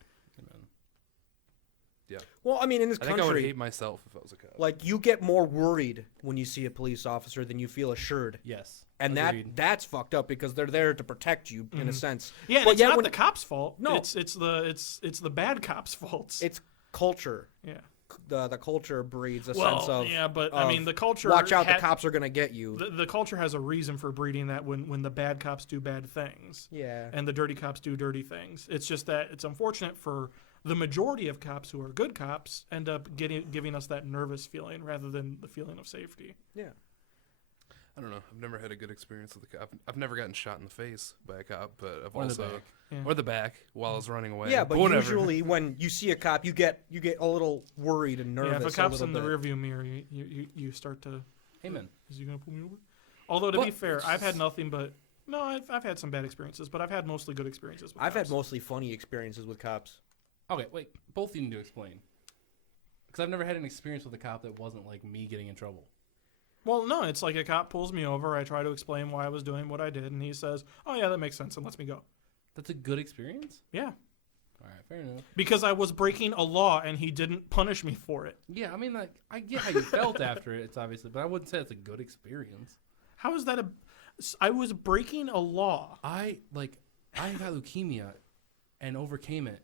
Well, I mean, in this I think I would country, hate myself if I was a cop. like, you get more worried when you see a police officer than you feel assured. Yes. And Agreed. that's fucked up because they're there to protect you in a Mhm. sense. Yeah, and But it's yet not when- the cop's fault. No. It's the bad cop's fault. It's culture. Yeah. The culture breeds a Well, sense of yeah, but I mean, the culture. watch out, the had- cops are gonna get you. The culture has a reason for breeding that when the bad cops do bad things Yeah. and the dirty cops do dirty things. It's just that it's unfortunate for the majority of cops who are good cops end up giving us that nervous feeling rather than the feeling of safety. Yeah. I don't know. I've never had a good experience with a cop. I've never gotten shot in the face by a cop, but I've Or the also back. Yeah. or the back while I was running away. Yeah, but whatever. usually when you see a cop, you get a little worried and nervous. Yeah, if a cop's little in the bit. rearview mirror, you start to. Amen. Is he gonna pull me over? Although to be But- fair, I've had nothing but no. I've had some bad experiences, but I've had mostly good experiences. With I've had cops. mostly funny experiences with cops. Okay, wait. Both of you need to explain. Because I've never had an experience with a cop that wasn't like me getting in trouble. Well, no, it's like a cop pulls me over. I try to explain why I was doing what I did, and he says, "Oh yeah, that makes sense," and lets me go. That's a good experience? Yeah, All right, fair enough. because I was breaking a law, and he didn't punish me for it. Yeah, I mean, like, I get how you felt after it, it's obviously, but I wouldn't say it's a good experience. How is that I was breaking a law. I got leukemia and overcame it.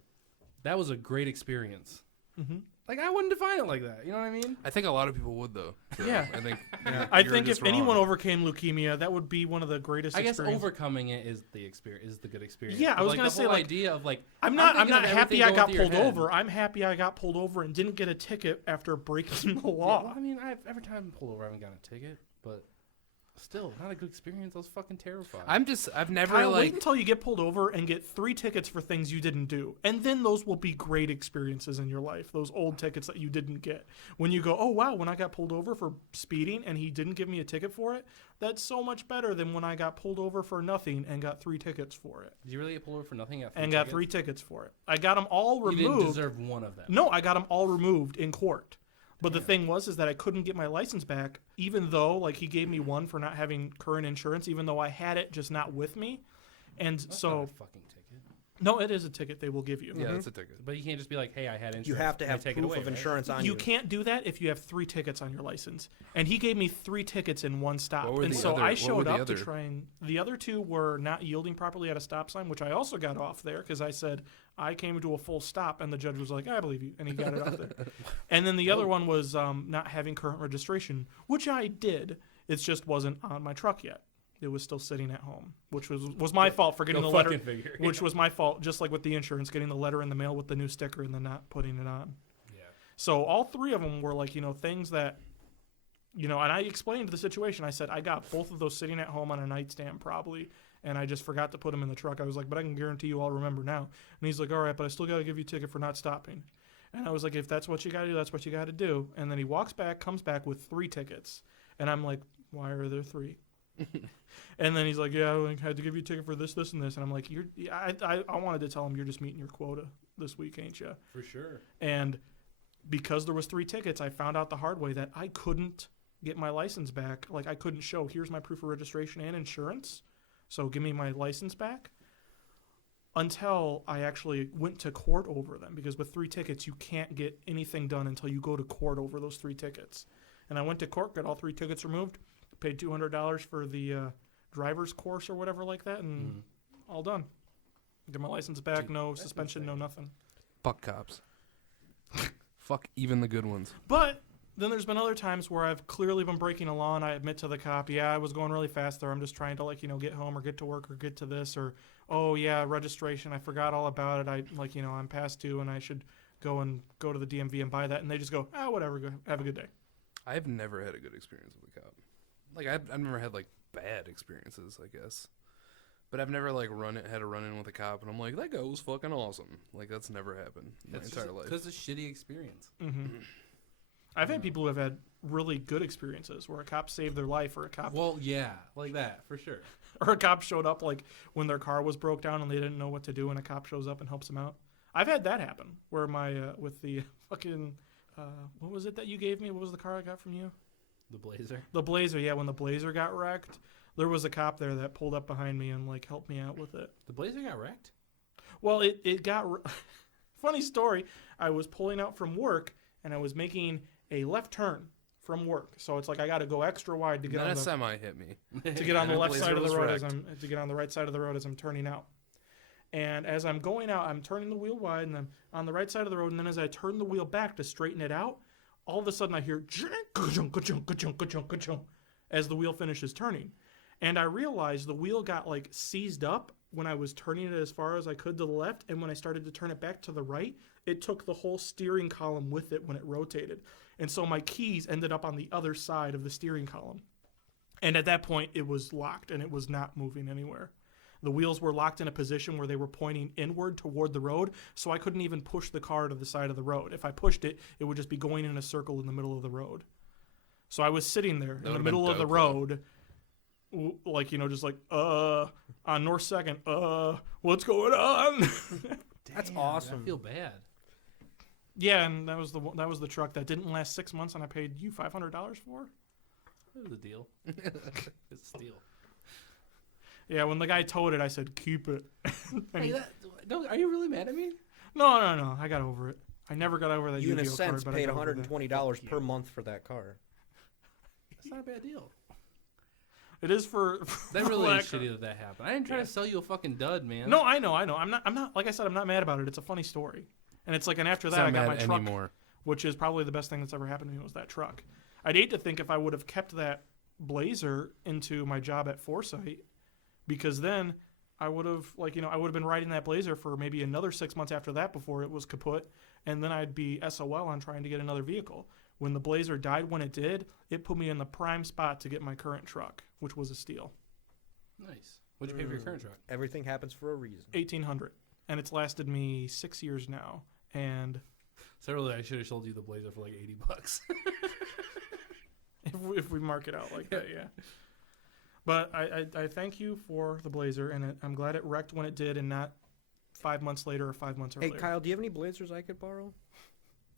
That was a great experience. Mm-hmm. Like, I wouldn't define it like that. You know what I mean? I think a lot of people would though. So Yeah. I think. I you're think just if anyone wrong. overcame leukemia, that would be one of the greatest. I guess experiences. overcoming it is the experience, is the good experience. Yeah, I But, was like, gonna the say, whole like, idea of like I'm not thinking of happy everything I going got through your pulled head. over. I'm happy I got pulled over and didn't get a ticket after breaking the Yeah, law. well, I mean, every time I'm pulled over, I haven't gotten a ticket, but still, not a good experience. I was fucking terrified. I've never Kyle, wait like. until you get pulled over and get 3 tickets for things you didn't do. And then those will be great experiences in your life. Those old tickets that you didn't get. When you go, oh, wow, when I got pulled over for speeding and he didn't give me a ticket for it, that's so much better than when I got pulled over for nothing and got 3 tickets for it. Did you really get pulled over for nothing? And got 3 tickets for it. I got them all You didn't removed. deserve one of them. No, I got them all removed in court. But the thing was is that I couldn't get my license back, even though like he gave me one for not having current insurance, even though I had it just not with me. And That's so not a fucking ticket. no, it is a ticket they will give you. Yeah, that's a ticket. But you can't just be like, "Hey, I had insurance." You have to and they have take it proof away, of right? insurance on you. You can't do that if you have 3 tickets on your license. And he gave me 3 tickets in one stop. What were And the so other- I what were showed the up to other? try and the other 2 were not yielding properly at a stop sign, which I also got off there because I said I came to a full stop and the judge was like, I believe you. And he got it off there. And then the other one was not having current registration, which I did. It just wasn't on my truck yet. It was still sitting at home, which was my fault for getting Go the letter. fucking figure. Which was my fault, just like with the insurance, getting the letter in the mail with the new sticker and then not putting it on. Yeah. So all 3 of them were like, things that, and I explained the situation. I said, I got both of those sitting at home on a nightstand probably, and I just forgot to put them in the truck. I was like, but I can guarantee you I'll remember now. And he's like, all right, but I still got to give you a ticket for not stopping. And I was like, if that's what you got to do, that's what you got to do. And then he walks back, comes back with 3 tickets. And I'm like, why are there 3? And then he's like, yeah, I had to give you a ticket for this, this, and this. And I'm like, I wanted to tell him you're just meeting your quota this week, ain't you? For sure. And because there was 3 tickets, I found out the hard way that I couldn't get my license back. Like, I couldn't show, here's my proof of registration and insurance, so give me my license back, until I actually went to court over them. Because with 3 tickets, you can't get anything done until you go to court over those 3 tickets. And I went to court, got all 3 tickets removed, paid $200 for the driver's course or whatever like that, and all done. Get my license back, Dude, no that's suspension, insane. no nothing. Fuck cops. Fuck even the good ones. But then there's been other times where I've clearly been breaking a law and I admit to the cop, yeah, I was going really fast there. I'm just trying to, like, get home or get to work or get to this, or, oh, yeah, registration. I forgot all about it. I'm past due and I should go to the DMV and buy that. And they just go, whatever, go have a good day. I've never had a good experience with a cop. Like, I've never had, like, bad experiences, I guess. But I've never, like, had a run-in with a cop, and I'm like, that guy was fucking awesome. Like, that's never happened in my entire life. Because it's a shitty experience. Mm-hmm. I've had people who have had really good experiences where a cop saved their life, or a cop Well, yeah, like that, for sure. or a cop showed up, like, when their car was broke down and they didn't know what to do, and a cop shows up and helps them out. I've had that happen, where my, with the fucking, what was it that you gave me? What was the car I got from you? The Blazer. The Blazer, yeah, when the Blazer got wrecked, there was a cop there that pulled up behind me and, like, helped me out with it. The Blazer got wrecked? Well, it got... Funny story. I was pulling out from work, and I was making a left turn from work. So it's like I got to go extra wide to get Then on a the... semi hit me. to get on the And left Blazer side of the was road as wrecked. to get on the right side of the road as I'm turning out. And as I'm going out, I'm turning the wheel wide, and I'm on the right side of the road. And then as I turn the wheel back to straighten it out, all of a sudden I hear as the wheel finishes turning. And I realized the wheel got, like, seized up when I was turning it as far as I could to the left. And when I started to turn it back to the right, it took the whole steering column with it when it rotated. And so my keys ended up on the other side of the steering column. And at that point, it was locked and it was not moving anywhere. The wheels were locked in a position where they were pointing inward toward the road, so I couldn't even push the car to the side of the road. If I pushed it, it would just be going in a circle in the middle of the road. So I was sitting there in the would've middle been of the dope, road, like, just like, on North 2nd, what's going on? That's Damn, awesome. I feel bad. Yeah, and that was the truck that didn't last 6 months, and I paid you $500 for. It was a deal. It's a steal. Yeah, when the guy towed it, I said, keep it. And he- Are you really mad at me? no, I got over it. I never got over that You, in a Yu-Gi-Oh sense, card, but I paid got over that. $120 per month for that car. That's not a bad deal. It is for That really is for- shitty that happened. I didn't try to sell you a fucking dud, man. No, I know. I'm not. Like I said, I'm not mad about it. It's a funny story, and it's like, and after It's that, not I got my mad truck, anymore. which is probably the best thing that's ever happened to me was that truck. I'd hate to think if I would have kept that Blazer into my job at Foresight, because then I would have, like, I would have been riding that Blazer for maybe another 6 months after that before it was kaput, and then I'd be SOL on trying to get another vehicle. When the Blazer died when it did, it put me in the prime spot to get my current truck, which was a steal. Nice. What'd you pay for your current truck? Everything happens for a reason. $1,800, and it's lasted me 6 years now. And So really, I should have sold you the Blazer for like $80. if we mark it out like that, yeah. But I thank you for the Blazer, and I'm glad it wrecked when it did, and not 5 months later or 5 months Hey, earlier. Kyle, do you have any Blazers I could borrow?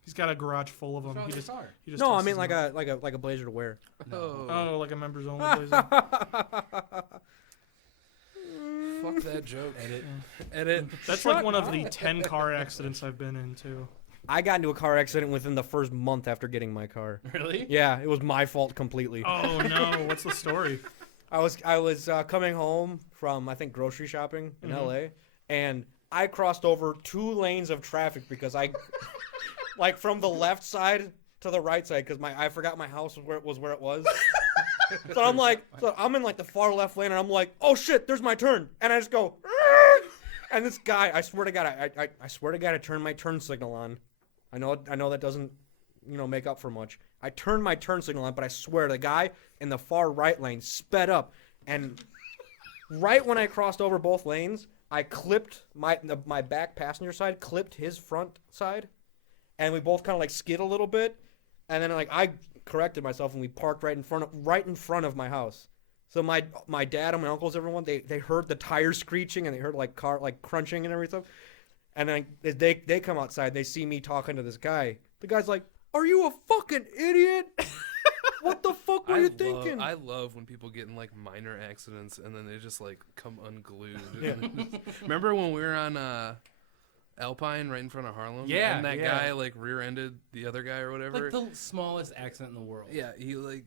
He's got a garage full of What's them. wrong He with just, your car? he just No, I tosses mean them like out. a Blazer to wear. No. Oh, like a members only Blazer. Fuck that joke. Edit. Edit. That's Shut like one of up. the 10 car accidents I've been in too. I got into a car accident within the first month after getting my car. Really? Yeah, it was my fault completely. Oh no, what's the story? I was coming home from, I think, grocery shopping in Mhm. LA, and I crossed over 2 lanes of traffic because I, like, from the left side to the right side, because I forgot my house was where it was. So I'm in like the far left lane, and I'm like, oh shit, there's my turn, and I just go, "Argh!" And this guy, I swear to God, I swear to God, I turned my turn signal on. I know that doesn't, make up for much. I turned my turn signal on, but I swear the guy in the far right lane sped up, and right when I crossed over both lanes, I clipped my back passenger side, clipped his front side, and we both kind of like skid a little bit, and then like I corrected myself and we parked right in front of my house. So my dad and my uncles, everyone, they heard the tires screeching and they heard like car like crunching and everything. And then they come outside, they see me talking to this guy. The guy's like, "Are you a fucking idiot? What the fuck were you thinking?" I love when people get in like minor accidents and then they just like come unglued. Yeah. Remember when we were on Alpine right in front of Harlem? Yeah, And that yeah. guy like rear-ended the other guy or whatever. Like the smallest accident in the world. Yeah, he like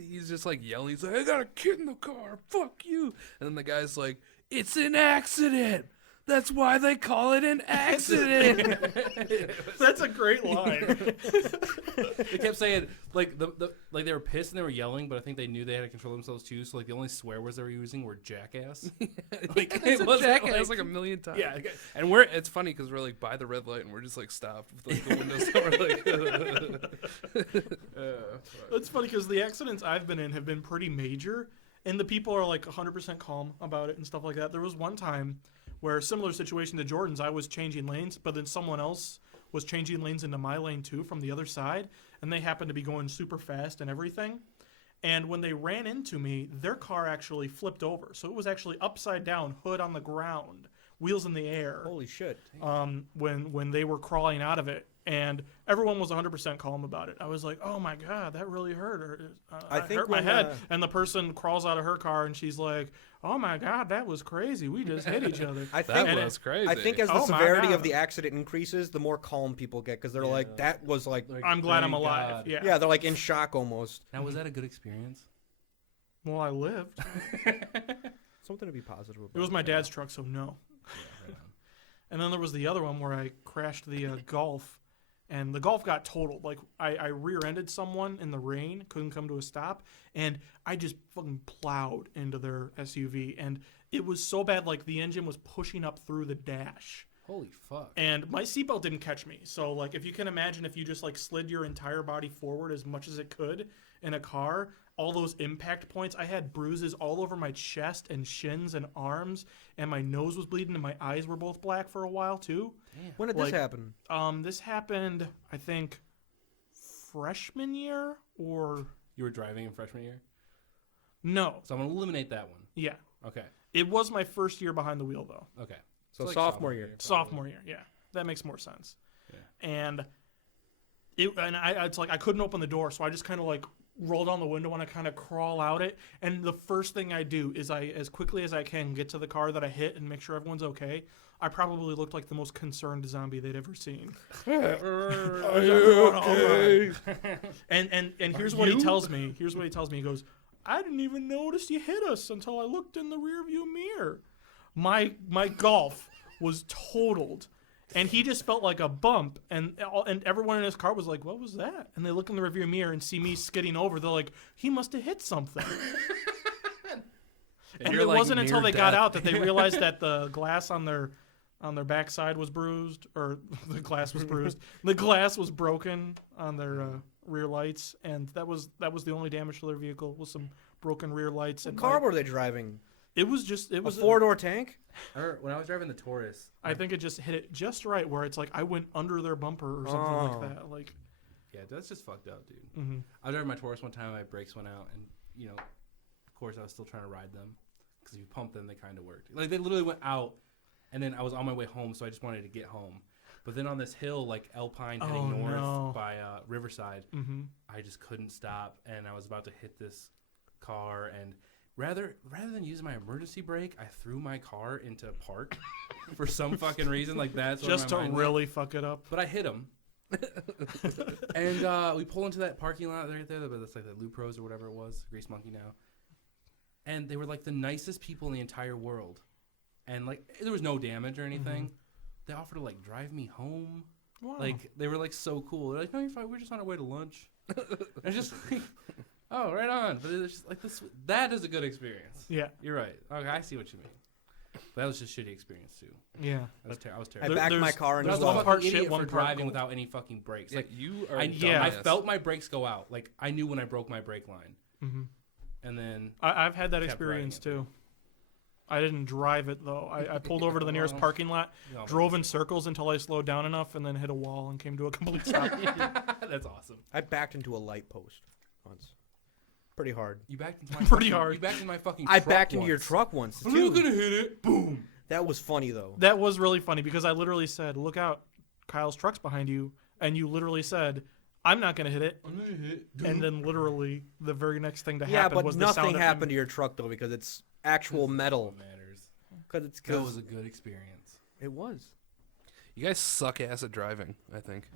he's just like yelling. He's like, "I got a kid in the car. Fuck you!" And then the guy's like, "It's an accident. That's why they call it an accident." That's a great line. They kept saying like like they were pissed and they were yelling, but I think they knew they had to control themselves too. So like the only swear words they were using were jackass. Like it it wasn't jackass like a million times. Yeah, okay. And it's funny because we're like by the red light and we're just like stopped with like the windows down. We're like, It's funny because the accidents I've been in have been pretty major, and the people are like 100% calm about it and stuff like that. There was one time where, similar situation to Jordan's, I was changing lanes, but then someone else was changing lanes into my lane too from the other side, and they happened to be going super fast and everything. And when they ran into me, their car actually flipped over. So it was actually upside down, hood on the ground, wheels in the air. Holy shit. When they were crawling out of it, and everyone was 100% calm about it. I was like, "Oh my god, that really hurt. I I think hurt my when, head." And the person crawls out of her car, and she's like, "Oh my god, that was crazy. We just hit each other." I that think And was crazy. I think as the Oh my severity God. of the accident increases, the more calm people get because they're like, Yeah. that was like, I'm glad I'm thank alive. God. Yeah. yeah, they're like in shock almost. Now was that a good experience? Well, I lived. Something to be positive about. It was my dad's truck, so no. Yeah, right on. And then there was the other one where I crashed the Golf, and the Golf got totaled. Like, I rear-ended someone in the rain, couldn't come to a stop, and I just fucking plowed into their SUV. And it was so bad, like, the engine was pushing up through the dash. Holy fuck. And my seatbelt didn't catch me. So, like, if you can imagine if you just, like, slid your entire body forward as much as it could in a car, all those impact points, I had bruises all over my chest and shins and arms, and my nose was bleeding, and my eyes were both black for a while, too. When did like- this happen? This happened, I think, freshman year or... You were driving in freshman year? No. So I'm going to eliminate that one. Yeah. Okay. It was my first year behind the wheel, though. Okay. So It's like sophomore year. probably. Sophomore year, yeah. That makes more sense. Yeah. And it's like I couldn't open the door, so I just kind of like roll down the window and I kind of crawl out it. And the first thing I do is I, as quickly as I can, get to the car that I hit and make sure everyone's okay. I probably looked like the most concerned zombie they'd ever seen. Are you okay? And here's what he tells me. Here's what he tells me. He goes, "I didn't even notice you hit us until I looked in the rearview mirror." My Golf was totaled, and he just felt like a bump. And everyone in his car was like, "What was that?" And they look in the rearview mirror and see me skidding over. They're like, "He must have hit something." And you're, it like, wasn't until near they got death. out that they realized that the glass on their backside was bruised, or the glass was bruised. The glass was broken on their rear lights, and that was the only damage to their vehicle, was some broken rear lights. What And car were they driving? it was A a four-door tank? I remember when I was driving the Taurus. I think it just hit it just right where it's like I went under their bumper or something Oh. like that. Like, Yeah, that's just fucked up, dude. mhm. I was driving my Taurus one time. My brakes went out, and of course, I was still trying to ride them because if you pump them, they kind of worked. Like they literally went out, and then I was on my way home, so I just wanted to get home. But then on this hill, like Alpine heading Oh, north no. by Riverside, Mhm. I just couldn't stop, and I was about to hit this car, and rather than use my emergency brake, I threw my car into park for some fucking reason. Like that's where Just my to mind went. really fuck it up. But I hit him. And we pull into that parking lot right there. That's like the Lupros or whatever it was, Grease Monkey now. And they were like the nicest people in the entire world. And like there was no damage or anything. They offered to like drive me home. Wow. Like they were like so cool. They're like, "No, you're fine. We're just on our way to lunch." It's just like, oh, right on. But it's just like this. That is a good experience. Yeah. You're right. Okay, I see what you mean. But that was just shitty experience too. Yeah. I was I terrible. backed my there's- car into I there's was the one a wall. part fucking shit, idiot one for part driving gold. without any fucking brakes. Yeah, Like you are. yeah. dumbass. I felt my brakes go out. Like I knew when I broke my brake line, Mhm. and then I've had that Kept experience riding it. too. I didn't drive it though. I pulled over to the nearest Well, parking lot, you know, drove in circles until I slowed down enough, and then hit a wall and came to a complete stop. That's awesome. I backed into a light post once. Pretty hard. You backed into my Pretty fucking, hard. You backed into my fucking. I truck backed into your once. truck once I'm not too. gonna hit it. Boom. That was funny though. That was really funny because I literally said, "Look out, Kyle's truck's behind you," and you literally said, "I'm not gonna hit it." I'm gonna hit. And then literally the very next thing to Yeah, happen but was the sound nothing of happened to your truck though because it's actual metal. matters. Because it's That was a good experience. it was. You guys suck ass at driving, I think.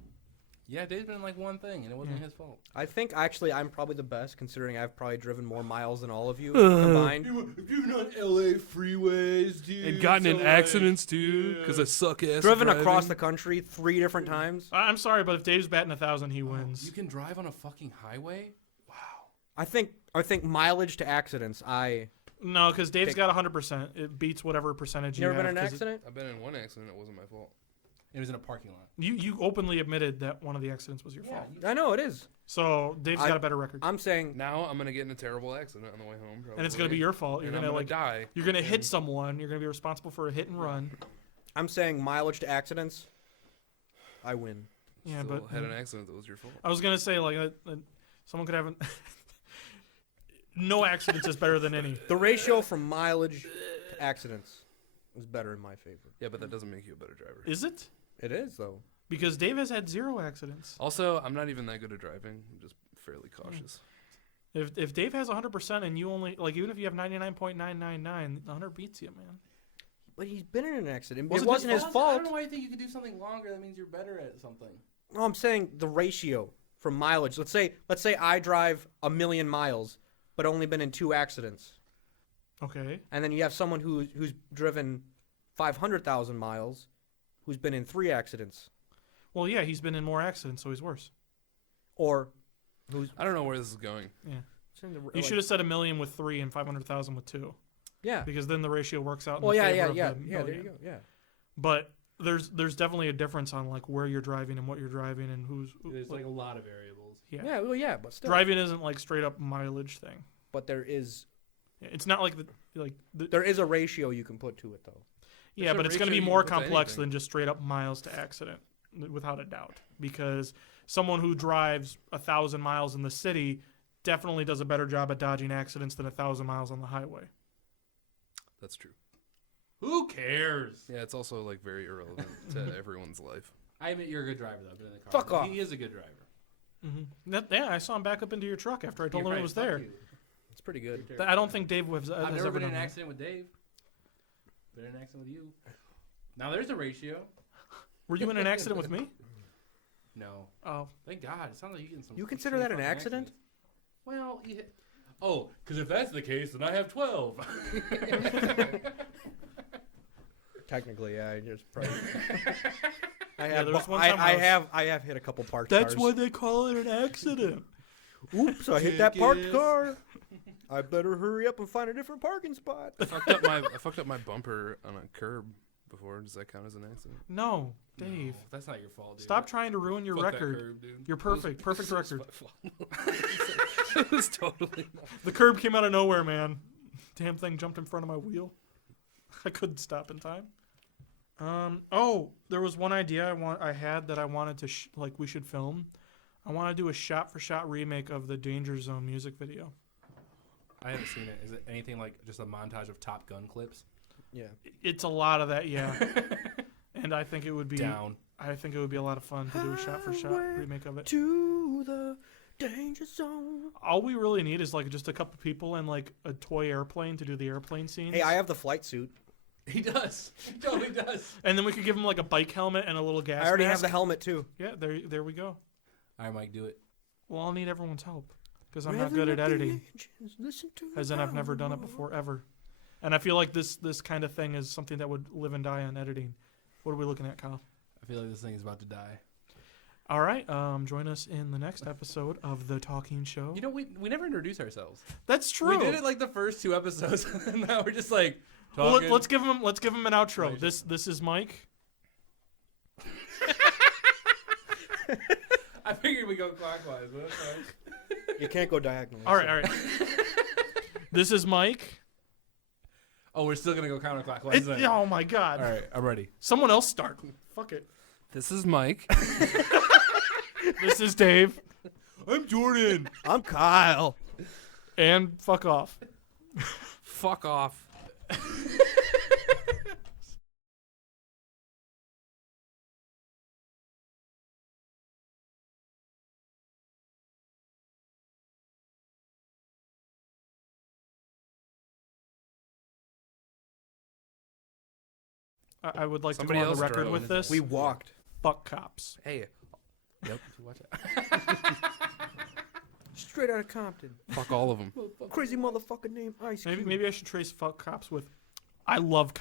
Yeah, Dave's been like one thing, and it wasn't his fault. I think actually I'm probably the best considering I've probably driven more miles than all of you combined. You've driven on LA freeways, dude. And gotten in accidents too, because I suck ass. Driven at across driving. the country 3 different times. I'm sorry, but if Dave's batting 1,000, he wins. You can drive on a fucking highway? Wow. I think mileage to accidents. No, because Dave's Okay. got 100%. It beats whatever percentage You you ever have. been in an 'cause accident? I've been in one accident. It wasn't my fault. It was in a parking lot. You openly admitted that one of the accidents was your fault. I know it is. So Dave's got a better record, I'm saying Now I'm gonna get in a terrible accident on the way home. Probably. and it's gonna be your fault. You're and gonna I'm die. you're gonna hit someone. You're gonna be responsible for a hit and run. mileage to accidents. I win. Yeah, Still but had an accident that was your fault. I was gonna say like someone could have no accidents is better than any. The ratio from mileage to accidents is better in my favor. Yeah, but that doesn't make you a better driver. Is it? It is though. Because Dave has had 0 accidents. Also, I'm not even that good at driving. I'm just fairly cautious. If Dave has 100% and you only even if you have 99.999, 100 beats you, man. But he's been in an accident. Wasn't it wasn't his I fault. don't know why you think you could do something longer. That means you're better at something. No, I'm saying the ratio from mileage. Let's say I drive 1,000,000 miles, but only been in 2 accidents, Okay. and then you have someone who's driven 500,000 miles, who's been in 3 accidents, Well, yeah, he's been in more accidents, so he's worse. or who's I don't know where this is going. You should have said 1,000,000 with 3 and 500,000 with 2, Yeah. because then the ratio works out. In Well, the yeah, favor yeah, of yeah, the yeah. There million. you go. Yeah. But there's definitely a difference on like where you're driving and what you're driving and who's There's like a lot of variables. yeah. Yeah. Well, yeah, but still. Driving isn't like straight up mileage thing. But there is It's not like there is a ratio you can put to it though. yeah, There's a but it's going to ratio be you more can put to complex anything. than just straight up miles to accident, without a doubt. Because someone who drives 1,000 miles in the city definitely does a better job at dodging accidents than 1,000 miles on the highway. That's true. Who cares? Yeah, it's also like very irrelevant to everyone's life. I admit you're a good driver, though. I've been in the car. Fuck off. He is a good driver. Yeah, I saw him back up into your truck after I told You're him it right, was fuck there. you. It's pretty good. You're I don't think Dave has I've never ever been in done an that. accident with Dave. Been in an accident with you. Now there's a ratio. Were you in an accident with me? No. Oh, Thank God. It sounds like you getting some. You consider that an fucking accident? accidents. Well, oh, because if that's the case, then I have 12. Technically, yeah. I just probably. I Yeah, have. there was one time I have hit a couple parked cars. they call it an accident. Oops! I hit that parked car. I better hurry up and find a different parking spot. I fucked up my bumper on a curb before. Does that count as an accident? No, Dave. No, that's not your fault, dude. Stop trying to ruin your Fuck that record. curb, dude. You're perfect. Perfect record. It was totally. The curb came out of nowhere, man. Damn thing jumped in front of my wheel. I couldn't stop in time. Oh, there was one idea I had that I wanted to we should film. I want to do a shot-for-shot remake of the Danger Zone music video. I haven't seen it. Is it anything like just a montage of Top Gun clips? Yeah. It's a lot of that, yeah. And I think it would be Down. I think it would be a lot of fun to do a shot-for-shot remake of it. To the danger zone. All we really need is like just a couple people and like a toy airplane to do the airplane scenes. Hey, I have the flight suit. He does. He totally does. And then we could give him like a bike helmet and a little gas I already have mask. the helmet too. Yeah, there we go. All right, Mike, do it. Well, I'll need everyone's help because I'm not good at editing, as in I've never done it before ever. And I feel like this kind of thing is something that would live and die on editing. What are we looking at, Kyle? I feel like this thing is about to die. All right, join us in the next episode of The Talking Show. You know, we never introduce ourselves. That's true. We did it like the first 2 episodes, and now we're just like Well, talking. let's give him an outro. Right. This is Mike. I figured we go clockwise, but that's fine. You can't go diagonally. All right. This is Mike. Oh, we're still gonna go counterclockwise. then. Oh my God! All right, I'm ready. Someone else start. Fuck it. This is Mike. This is Dave. I'm Jordan. I'm Kyle. And fuck off. Fuck off. I would like Somebody to go on else the record drove. with this. We walked. Fuck cops. Hey, Watch out. Straight out of Compton. fuck all of them. Crazy motherfucker named Ice Cube. Maybe I should trace fuck cops with I love cops.